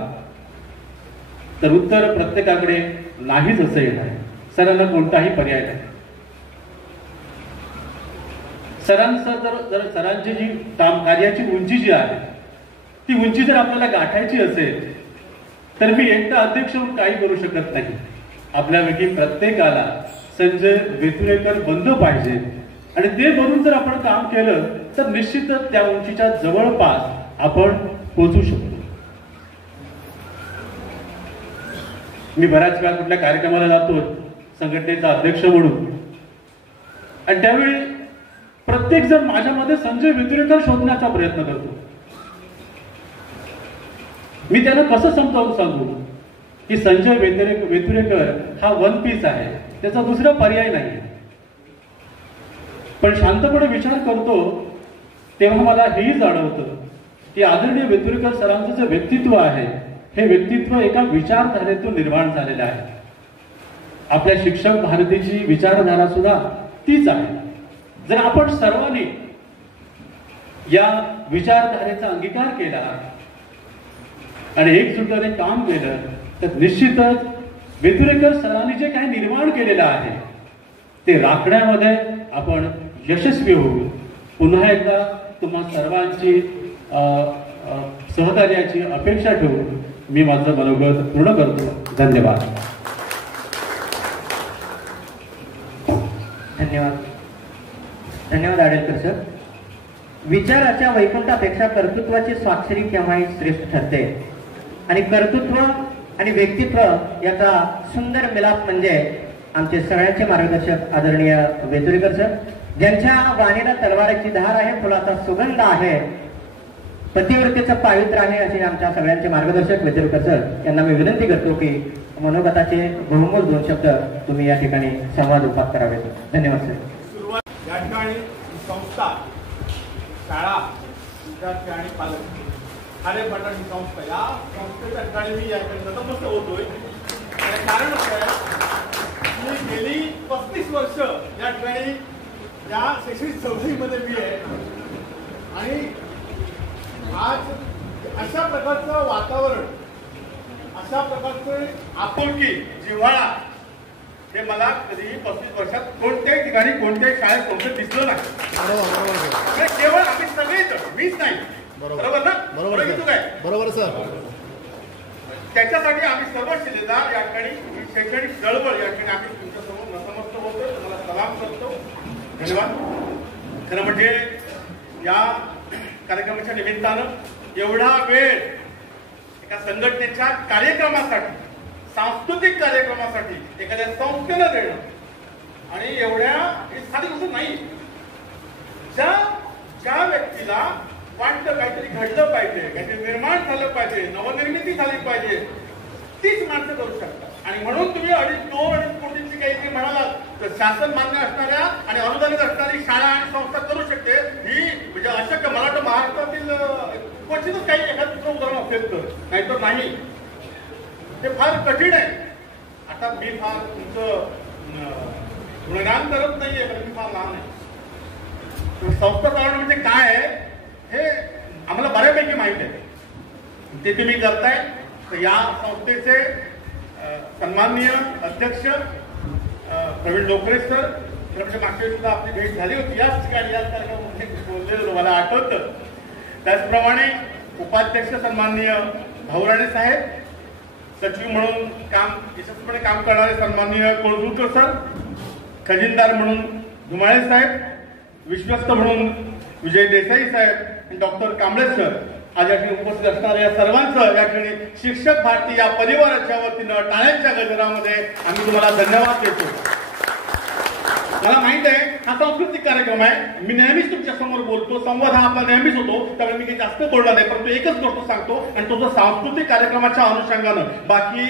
तर उत्तर प्रत्येकाकडे नाहीच असं येणार. सरांना कोणताही पर्याय नाही. सरांची जी कार्याची उंची जी आहे ती उंची जर आपल्याला गाठायची असेल तर मी एकटा अध्यक्ष म्हणून काही करू शकत नाही. आपल्यापैकी प्रत्येकाला संजय वेतुरेकर बनलं पाहिजे आणि ते बनून जर आपण काम केलं तर निश्चितच त्या उंचीच्या जवळपास आपण पोहोचू शकतो. मी बऱ्याच वेळा कुठल्या कार्यक्रमाला जातो संघटनेचा अध्यक्ष म्हणून आणि त्यावेळी प्रत्येक जण माझ्यामध्ये संजय वेतुरेकर शोधण्याचा प्रयत्न करतो. मी त्यांना कसं समजावून सांगू की संजय वेतुरेकर हा वन पीस आहे, त्याचा दुसरा पर्याय नाही. पण शांतपणे विचार करतो तेव्हा मला हेही जाणवतं की आदरणीय वेतुरेकर सरांचं जे व्यक्तित्व आहे हे व्यक्तित्व एका विचारधारेतून निर्माण झालेलं आहे. आपल्या शिक्षक भारतीची विचारधारा सुद्धा तीच आहे. जर आपण सर्वांनी या विचारधारेचा अंगीकार केला आणि एकजुटीने काम केलं तर निश्चितच वेतुरेकर सरांनी जे काही निर्माण केलेलं आहे ते राखण्यामध्ये आपण यशस्वी होऊ. पुन्हा एकदा तुम्हा सर्वांची सहकार्याची अपेक्षा ठेवून मी माझं मनोगत पूर्ण करतो. धन्यवाद. धन्यवाद. धन्यवाद आडेलकर सर. विचाराच्या वैकुंठापेक्षा कर्तृत्वाची स्वाक्षरी केव्हाही श्रेष्ठ ठरते आणि कर्तृत्व आणि व्यक्तित्व याचा सुंदर मिलाप म्हणजे आमचे सगळ्यांचे मार्गदर्शक आदरणीय वेतुरेकर सर, ज्यांच्या वाणीला तलवारीची धार आहे, फुलाचा सुगंध आहे, पतिव्रतेचं पावित्र्य आहे असे आमच्या सगळ्यांचे मार्गदर्शक वेतुरेकर सर यांना मी विनंती करतो की मनोगताचे बहुमोल 2 शब्द तुम्ही या ठिकाणी संवाद उपात करावेत. धन्यवाद सर. या ठिकाणी संस्था, शाळा, विद्यार्थी आणि पालक खारेपाटण ही संस्था, या संस्थेच्या ठिकाणी मी या ठिकाणी नतमस्तक होतोय. कारण असं आहे की गेली 35 वर्ष ठिकाणी या शैक्षणिक चळवळीमध्ये मी आहे आणि आज अशा प्रकारचं वातावरण, अशा प्रकारचं आपुलकी, जिव्हाळा हे मला कधीही 35 वर्षात कोणत्याही ठिकाणी कोणत्याही शाळेत कोणतं दिसलं नाही. केवळ आम्ही सगळेच, मीच नाही, बरोबर ना? बरोबर सर. त्याच्यासाठी आम्ही सर्व शिलेदार या ठिकाणी शैक्षणिक चळवळ या ठिकाणी आम्ही तुमच्यासमोर नतमस्तक होतो, तुम्हाला सलाम करतो. धन्यवाद. खरं म्हणजे या कार्यक्रमाच्या निमित्तानं एवढा वेळ एका संघटनेच्या कार्यक्रमासाठी, सांस्कृतिक कार्यक्रमासाठी एखाद्या संस्थेनं देणं आणि एवढ्या हे साधी गोष्ट नाही. ज्या व्यक्तीला वाटतं काहीतरी घडलं पाहिजे, काहीतरी निर्माण झालं पाहिजे, नवनिर्मिती झाली पाहिजे, तीच माणसं करू शकतात. आणि म्हणून तुम्ही 2.5 कोटींची काही म्हणालात तर शासन मान्य असणाऱ्या आणि अनुदानित असणारी शाळा आणि संस्था करू शकते ही म्हणजे अशक्य. मला वाटतं महाराष्ट्रातील क्वचितच काही एखादं दुसरं उदाहरण असेल तर, नाहीतर नाही. ते फार कठीण आहे. आता मी फार तुमचं गुणगान करत नाहीये, कारण मी फार लहान आहे. संस्था चालवणं म्हणजे काय आहे हे आम्हाला बऱ्यापैकी माहिती आहे. ते तुम्ही करताय. तर या संस्थेचे सन्माननीय अध्यक्ष प्रवीण लोकरे सर, मागच्या वेळी सुद्धा आपली भेट झाली होती याच ठिकाणी, याच कार्यक्रमामध्ये बोललेलं मला आठवतं. त्याचप्रमाणे उपाध्यक्ष सन्माननीय भाऊराणे साहेब, सचिव म्हणून यशस्वीपणे काम करणारे सन्माननीय कोळदूरकर सर, खजिनदार म्हणून धुमाळे साहेब, विश्वस्त म्हणून विजय देसाई साहेब आणि डॉक्टर कांबळे सर, आज या ठिकाणी उपस्थित असणाऱ्या या सर्वांचं या ठिकाणी शिक्षक भारती या परिवाराच्या वतीनं टाळ्यांच्या गजरामध्ये आम्ही तुम्हाला धन्यवाद देतो. मला माहित आहे हा सांस्कृतिक कार्यक्रम आहे, मी नेहमीच तुमच्या समोर बोलतो, संवाद हा आपला नेहमीच होतो, त्यामुळे मी काही जास्त बोलणार नाही, परंतु एकच गोष्ट सांगतो आणि तो जो सांस्कृतिक कार्यक्रमाच्या अनुषंगानं बाकी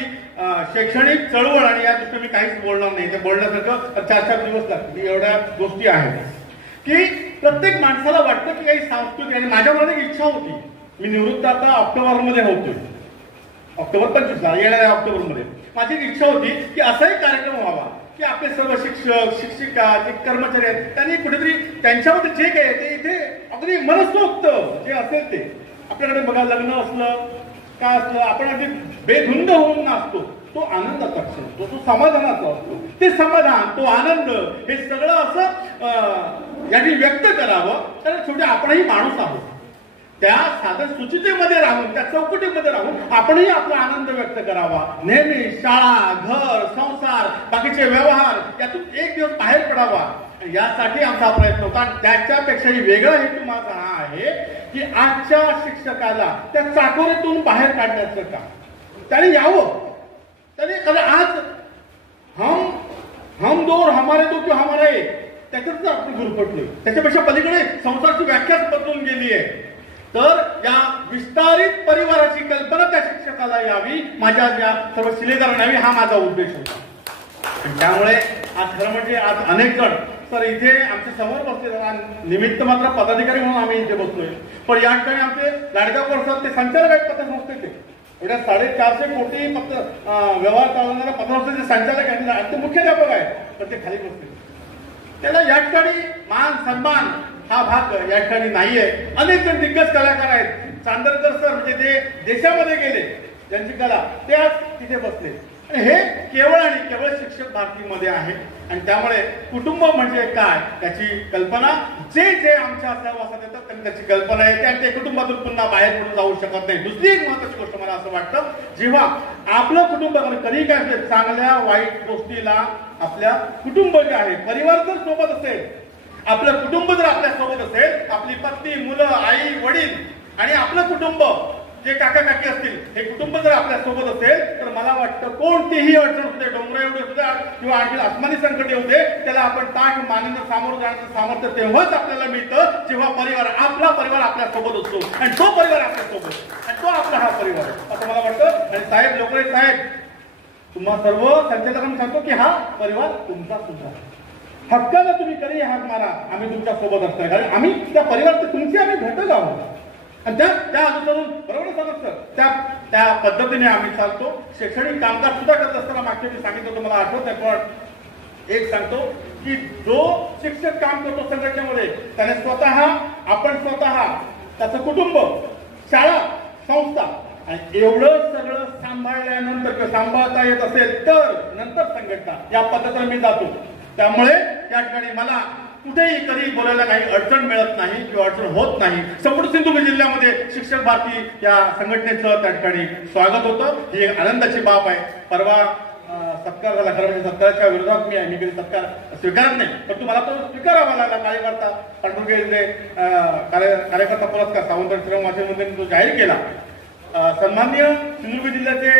शैक्षणिक चळवळ आणि या दृष्टीने मी काहीच बोलणार नाही. ते बोलण्यासारखं 4-4 दिवस लागतील. एवढ्या गोष्टी आहेत की प्रत्येक माणसाला वाटतं की काही सांस्कृतिक, आणि माझ्या मनात एक इच्छा होती. मी निवृत्त आता ऑक्टोबरमध्ये होतोय, ऑक्टोबर 25 येणाऱ्या ऑक्टोबरमध्ये माझी एक इच्छा होती की असाही कार्यक्रम व्हावा की आपले सर्व शिक्षक, शिक्षिका, जे कर्मचारी आहेत त्यांनी कुठेतरी त्यांच्यामध्ये जे काही ते इथे अगदी मनसोक्त जे असेल ते आपल्याकडे बघा, लग्न असलं काय असलं आपण अगदी बेधुंद होऊन नाचतो, तो आनंदाचा क्षण असतो, तो समाधानाचा असतो. ते समाधान, तो आनंद हे सगळं असं यांनी व्यक्त करावं. कारण शेवटी आपणही माणूस आहोत. त्या साधन सुचितेमध्ये राहून, त्या चौकटीमध्ये राहून आपणही आपला आनंद व्यक्त करावा. नेहमी शाळा, घर, संसार, बाकीचे व्यवहार यातून एक दिवस बाहेर पडावा, यासाठी आमचा प्रयत्न होता. त्याच्यापेक्षाही वेगळा हेतू माझा हा आहे की आजच्या शिक्षकाला त्या चाकोरीतून बाहेर काढण्याचं काम त्याने यावं. त्याने आज हम दो और हमारे दो किंवा हमारा एक, त्याच्यातच आपण गुरफटलोय. त्याच्यापेक्षा पलीकडे संसारची व्याख्याच बदलून गेली आहे. तर या विस्तारित परिवाराची कल्पना त्या शिक्षकाला यावी, माझ्या ज्या सर्व शिलेदारांना यावी, हा माझा उद्देश होता. त्यामुळे आज खरं म्हणजे आज अनेक जण सर इथे आमच्या समोर बसले, निमित्त मात्र पदाधिकारी म्हणून आम्ही इथे बसलोय, पण या ठिकाणी आमचे लाडगावकर सर ते संचालक आहेत पतसंस्थेचे. एवढ्या 450 कोटी व्यवहार चालवणाऱ्या पतसंस्थेचे संचालक आहेत, ते मुख्याध्यापक आहेत, पण ते खाली बसले. त्याला या ठिकाणी मान सन्मान हा भाग या ठिकाणी नाहीये. अनेक जण दिग्गज कलाकार आहेत. चांदरकर सर म्हणजे ते देशामध्ये गेले, ज्यांची कला, ते आज तिथे बसले. हे केवळ आणि केवळ शिक्षक भारतीमध्ये आहे. आणि त्यामुळे कुटुंब म्हणजे काय त्याची कल्पना जे जे आमच्या सहवासात येतात त्यांनी त्याची कल्पना येते आणि ते कुटुंबातून पुन्हा बाहेर पडून जाऊ शकत नाही. दुसरी एक महत्वाची गोष्ट मला असं वाटतं, जेव्हा आपलं कुटुंब कधी काय असेल, चांगल्या वाईट गोष्टीला आपल्या कुटुंब जे आहे, परिवार जर सोबत असेल, आपलं कुटुंब जर आपल्या सोबत असेल, आपली पत्नी, मुलं, आई, वडील आणि आपलं कुटुंब जे काका काकी असतील, हे कुटुंब जर आपल्या सोबत असेल तर मला वाटतं कोणतीही अडचण होते, डोंगर एवढे सुद्धा किंवा आणखी आसमानी संकट येऊ दे, त्याला आपण ताक मानेनं सामोरं जाण्याचं सामर्थ्य तेव्हाच आपल्याला मिळतं जेव्हा परिवार, आपला परिवार आपल्या सोबत असतो आणि तो परिवार आपल्या सोबत आणि तो आपला हा परिवार असं मला वाटतं. आणि साहेब, लोकरे साहेब, तुम्हा सर्व संचालकांना सांगतो की हा परिवार तुमचा सुद्धा, हक्कानं तुम्ही कधी हाक मारा, आम्ही तुमच्या सोबत असतो. कारण आम्ही त्या परिवारात तुमचे आम्ही घटक आहोत आणि त्या अनुसरून बरोबर समजतं त्या पद्धतीने आम्ही चालतो. शैक्षणिक कामकाज सुद्धा करत असताना मागच्या मी सांगितलं होतं, मला आठवत आहे, पण एक सांगतो की जो शिक्षक काम करतो संघटनेमध्ये त्याने आपण स्वतः त्याचं कुटुंब, शाळा, संस्था आणि एवढं सगळं सांभाळल्यानंतर किंवा सांभाळता येत असेल तर नंतर संघटना या पद्धतीने मी जातो. त्यामुळे या ठिकाणी मला कुठेही कधी बोलायला काही अडचण मिळत नाही किंवा अडचण होत नाही. संपूर्ण सिंधुदुर्ग जिल्ह्यामध्ये शिक्षक भारती या संघटनेचं त्या ठिकाणी स्वागत होतं. ही एक आनंदाची बाब आहे. परवा सत्कार झाला, खरं म्हणजे सत्काराच्या विरोधात मी कधी सत्कार स्वीकारत नाही, पण तुम्हाला तो स्वीकारावा लागला. कार्यकर्ता पांडुरंगे कार्यकर्ता पुरस्कार सावंत श्रीराम वाचन तो जाहीर केला. सन्माननीय सिंधुदुर्ग जिल्ह्याचे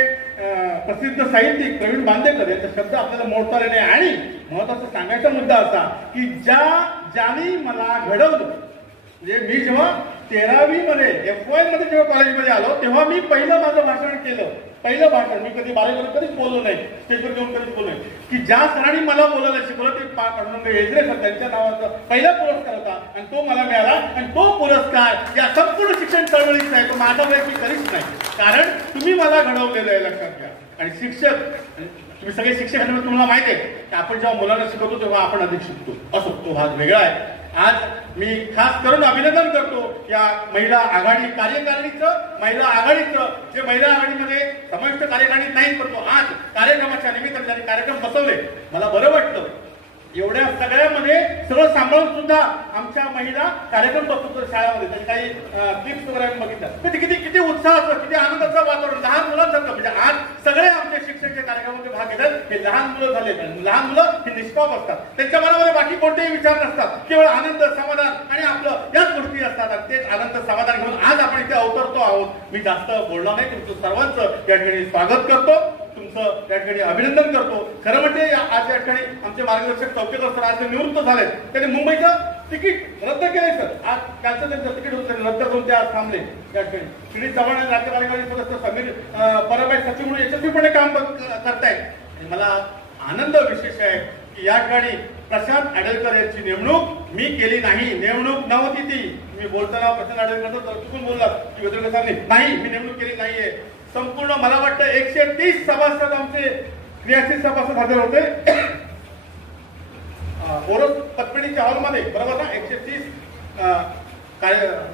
प्रसिद्ध साहित्यिक प्रवीण बांदेकर यांचे शब्द आपल्याला मोडता आले नाही. आणि महत्वाचा सांगायचा मुद्दा असा की ज्याने मला घडवलं, म्हणजे मी जेव्हा 13वी मध्ये FY मध्ये जेव्हा कॉलेजमध्ये आलो तेव्हा मी पहिलं माझं भाषण केलं. पहिलं भाषण मी कधी 12वी कधीच बोललो नाही, स्टेजवर घेऊन कधीच बोललो नाही. की ज्या सरांनी मला बोलायला शिकवलं ते पांडुरंग हेजरे सर, त्यांच्या नावाचा पहिला पुरस्कार होता आणि तो मला मिळाला. आणि तो पुरस्कार या संपूर्ण शिक्षण चळवळीचा आहे, तो माझा वैयक्तिक कधीच नाही. कारण तुम्ही मला घडवलेलं आहे, लक्षात घ्या. आणि शिक्षक, तुम्ही सगळे शिक्षक तुम्हाला माहिती आहे की आपण जेव्हा मुलांना शिकवतो तेव्हा आपण अधिक शिकतो. असो, तो भाग वेगळा आहे. आज मी खास करून अभिनंदन करतो या महिला आघाडी कार्यकारिणीचं, महिला आघाडीचं, जे महिला आघाडीमध्ये समाविष्ट कार्यकारिणीत नाही, करतो आज कार्यक्रमाच्या निमित्ताने ज्यांनी कार्यक्रम बसवले मला बरं वाटतं. एवढ्या सगळ्यामध्ये सगळं सांभाळून सुद्धा आमच्या महिला कार्यक्रम बसवतो शाळेमध्ये. त्याची काही क्लिप्स वगैरे आम्ही बघितल्या. किती उत्साहाचं, किती आनंदाचं वातावरण, लहान मुलांसारखं. म्हणजे आज सगळे आमचे शिक्षक जे कार्यक्रमामध्ये भाग घेतात हे लहान मुलं झाले. लहान मुलं हे निष्पाप असतात, त्यांच्या मनामध्ये बाकी कोणतेही विचार नसतात, केवळ आनंद, समाधान आणि आपलं याच गोष्टी असतात. आणि तेच आनंद, समाधान घेऊन आज आपण इथे अवतरतो आहोत. मी जास्त बोलणार नाही. तुमचं सर्वांचं या ठिकाणी स्वागत करतो, तुमचं त्या ठिकाणी अभिनंदन करतो. खरं म्हणजे आज या ठिकाणी आमचे मार्गदर्शक चौकेकर सर आज निवृत्त झाले. त्यांनी मुंबईचं तिकीट रद्द केलंय सर. आज कालचं त्यांचं तिकीट होतं रद्द करून ते आज थांबले. त्या ठिकाणी श्री चव्हाण राज्य कार्यकारी सदस्य समीर परबाई सचिव म्हणून यशस्वीपणे काम करतायत. मला आनंद विशेष आहे की या ठिकाणी प्रशांत आडलकर यांची नेमणूक मी केली नाही. नेमणूक नव्हती ती. मी बोलताना प्रशांत आडलकर चुकून बोललात की वेदरकर सरांनी नाही, मी नेमणूक केली नाहीये. संपूर्ण मला वाटतं 130 सभासद आमचे क्रियाशील सभासद हजर होते ओरस पतपेढीच्या हॉलमध्ये, बरोबर ना? 130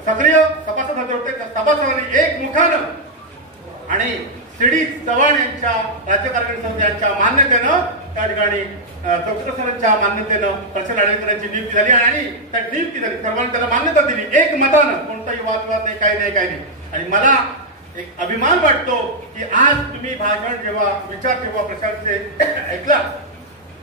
सक्रिय सभासद हजर होते. त्या सभासदांनी एकमुखानं आणि श्री चव्हाण यांच्या राज्य कार्यकारी समिती यांच्या मान्यतेनं त्या ठिकाणी चौकेकर सरांच्या मान्यतेनं प्रशांत आडलकर यांची नियुक्ती झाली. आणि त्या नियुक्ती झाली, सर्वांनी त्याला मान्यता दिली एक मतानं. कोणताही वादविवाद नाही, काही नाही. आणि मला एक अभिमान वाटतो की आज तुम्ही भाषण जेव्हा प्रशांतचे ऐकला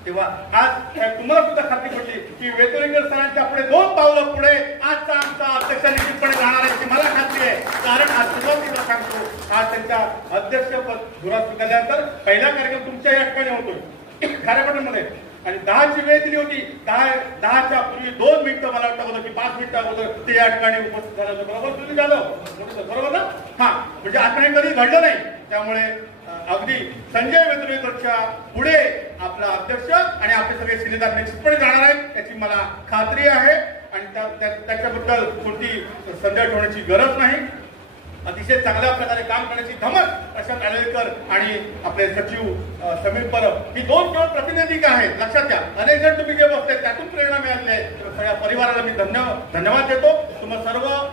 तेव्हा आज तुम्हाला सुद्धा खात्री पडली की वेतोळीकर सरांच्या पुढे 2 पावलं पुढे आजचा आमचा अध्यक्ष निश्चितपणे राहणार आहे याची मला खात्री आहे. कारण आज सुरुवातीला सांगतो, आज त्यांच्या अध्यक्षपद धुरा स्वीकारल्यानंतर पहिला कार्यक्रम तुमच्या या ठिकाणी होतोय खारेपाटणमध्ये. आणि 10ची वेळ दिली होती. 10च्या पूर्वी 2 मिनिटं मला वाटतं होतं की 5 मिनिटं अगोदर ते या ठिकाणी उपस्थित झालं होतं. बरोबर तुम्ही झालं, बरोबर ना? हा, म्हणजे आता हे कधी घडलं नाही. त्यामुळे अगदी संजय वेतुळेकरच्या पुढे आपला अध्यक्ष आणि आपले सगळे शिलेदार निश्चितपणे जाणार आहेत याची मला खात्री आहे. आणि त्याच्याबद्दल कोणती संदेह ठेवण्याची गरज नाही. अतिशय चांगल्या प्रकारे काम करण्याची धमक प्रशांत आडलकर आणि आपले सचिव समीर परब ही 2 केवळ प्रतिनिधिक आहेत. लक्षात घ्या, अनेक जण तुम्ही जे बसले त्यातून प्रेरणा मिळाली आहे. सगळ्या परिवाराला मी धन्यवाद देतो. तुम्हाला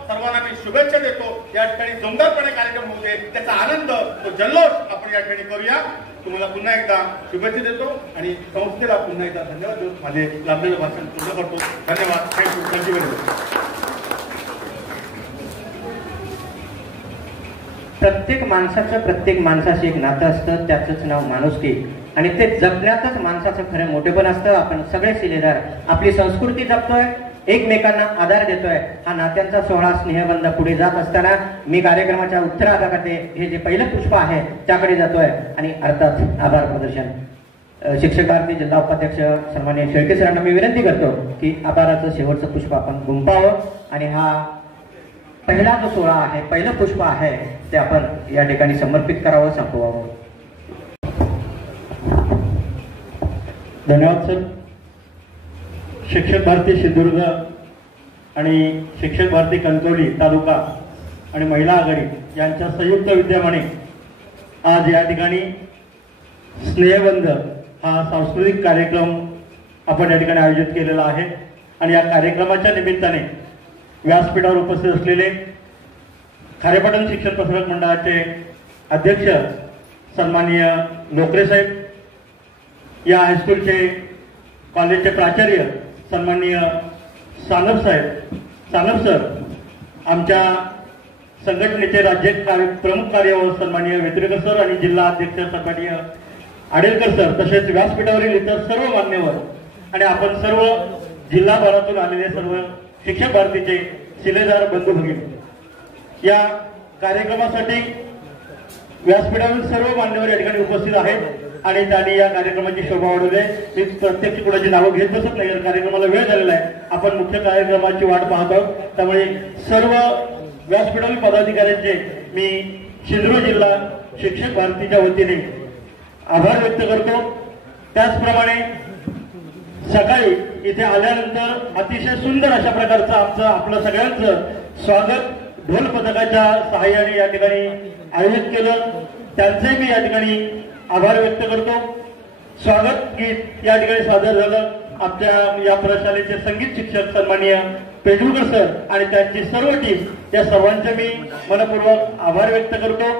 सर्वांना मी शुभेच्छा देतो. या ठिकाणी जोमदारपणे कार्यक्रम होते, त्याचा आनंद, तो जल्लोष आपण या ठिकाणी करूया. तुम्हाला पुन्हा एकदा शुभेच्छा देतो आणि संस्थेला पुन्हा एकदा धन्यवाद देतो. माझे लाभलेलं भाषण पूर्ण करतो. धन्यवाद. Thank you very much. प्रत्येक माणसाशी एक नातं असतं, त्याचंच नाव माणुसकी. आणि ते जपण्यातच माणसाचं खरं मोठेपण असतं. आपण सगळे शिलेदार आपली संस्कृती जपतोय, एकमेकांना आधार देतोय. हा नात्यांचा सोहळा स्नेहबंध पुढे जात असताना मी कार्यक्रमाच्या उत्तरार्धाकडे हे जे पहिलं पुष्प आहे त्याकडे जातोय. आणि अर्थात आभार प्रदर्शन शिक्षक भारती जिल्हा उपाध्यक्ष सन्माननीय शेळके सरांना मी विनंती करतो की आभाराचं शेवटचं पुष्प आपण गुंफावं. आणि हा पहिला जो सोहळा आहे, पहिलं पुष्प आहे ते आपण या ठिकाणी समर्पित करावं, संपवावं. धन्यवाद सर. शिक्षक भारती सिंधुदुर्ग आणि शिक्षक भारती कणकवली तालुका आणि महिला आघाडी यांच्या संयुक्त विद्यमाने आज या ठिकाणी स्नेहबंध हा सांस्कृतिक कार्यक्रम आपण या ठिकाणी आयोजित केलेला आहे आणि या कार्यक्रमाच्या निमित्ताने व्यासपीठावर उपस्थित असलेले खारेपाटण शिक्षण प्रसारक मंडळाचे अध्यक्ष सन्माननीय लोकरे साहेब, या हायस्कूलचे कॉलेजचे प्राचार्य सन्माननीय सानप सर, आमच्या संघटनेचे राज्य प्रमुख कार्यवाह सन्माननीय वेत्रेकर सर आणि जिल्हा अध्यक्ष सन्माननीय आडेलकर सर, तसेच व्यासपीठावरील इतर सर्व मान्यवर आणि आपण सर्व जिल्हाभरातून आलेले सर्व शिक्षक भारतीचे शिलेदार बंधू भगिनी, या कार्यक्रमासाठी व्यासपीठावरील सर्व मान्यवर या ठिकाणी उपस्थित आहेत आणि त्यांनी या कार्यक्रमाची शोभा वाढवली आहे. मी प्रत्येक कुणाची नावं घेत बसत नाही, कार्यक्रमाला वेळ झालेला आहे. आपण मुख्य कार्यक्रमाची वाट पाहत आहोत. त्यामुळे सर्व व्यासपीठावरील पदाधिकाऱ्यांचे मी सिंधुदुर्ग जिल्हा शिक्षक भारतीच्या वतीने आभार व्यक्त करतो. त्याचप्रमाणे सकाळी इथे आल्यानंतर अतिशय सुंदर अशा प्रकारचं आपलं सगळ्यांचं स्वागत ढोल पथकाच्या सहाय्याने या ठिकाणी आयोजित केलं. त्यांचे मी या ठिकाणी आभार व्यक्त करतो. स्वागत गीत या ठिकाणी सादर झालं. आमच्या या प्रशालेचे संगीत शिक्षक सन्माननीय पेडुळकर सर आणि त्यांची सर्व टीम, या सर्वांचे मी मनपूर्वक आभार व्यक्त करतो.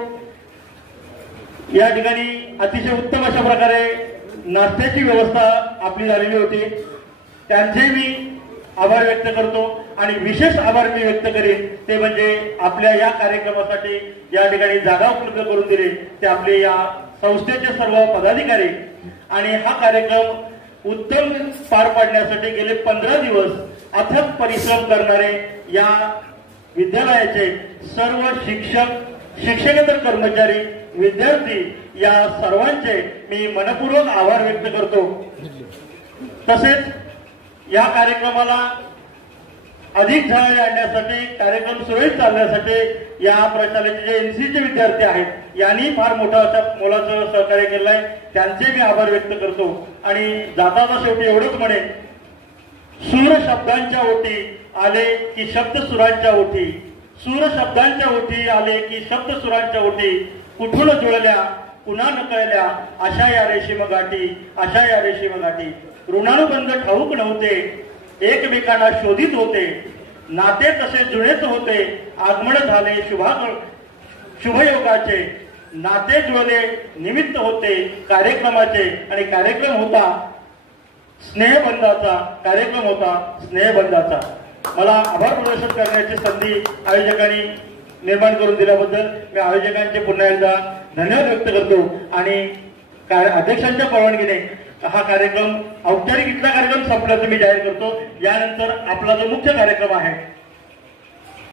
या ठिकाणी अतिशय उत्तम अशा प्रकारे नाश्त्याची व्यवस्था आपली झालेली होती, त्यांचे मी आभार व्यक्त करतो. आणि विशेष आभार मी व्यक्त करेन ते म्हणजे आपल्या या कार्यक्रमासाठी या ठिकाणी जागा उपलब्ध करून दिली ते आपले या संस्थेचे सर्व पदाधिकारी आणि हा कार्यक्रम उत्तम पार पाडण्यासाठी गेले 15 दिवस अथक परिश्रम करणारे या विद्यालयाचे सर्व शिक्षक, शिक्षकेतर कर्मचारी, विद्यार्थी या सर्वांचे मी मनपूर्वक आभार व्यक्त करतो. तसेच या कार्यक्रमाला अधिक झळाळी आणण्यासाठी, कार्यक्रम सुरळीत चालण्यासाठी या प्रशालेचे जे एनसीचे विद्यार्थी आहेत यांनी फार मोठा अशा मोलाचं सहकार्य केलं आहे. त्यांचे मी आभार व्यक्त करतो. आणि जाताना शेवटी एवढंच म्हणेन, सूर शब्दांच्या ओठी आले की शब्द सुरांच्या ओठी, सूर शब्दांच्या ओठी आले की शब्द सुरांच्या ओठी, कुठून जुळल्या पुन्हा न कळल्या अशा या रेशीम गाठी, अशा या रेशीम गाठी. ऋणानुबंध ठाऊक नव्हते, एकमेकांना शोधित होते, नाते तसे जुळेच होते, आगमन झाले शुभयोगाचे, नाते जुळले निमित्त होते कार्यक्रमाचे. आणि कार्यक्रम होता स्नेहबंधाचा, कार्यक्रम होता स्नेहबंधाचा. मला आभार प्रदर्शन करण्याची संधी आयोजकांनी निर्माण करून दिल्याबद्दल मी आयोजकांचे पुन्हा एकदा धन्यवाद व्यक्त करतो. आणि अध्यक्षांच्या परवानगीने हा कार्यक्रम औपचारिक इथला कार्यक्रम संपल्याचं मी जाहीर करतो. यानंतर आपला जो मुख्य कार्यक्रम आहे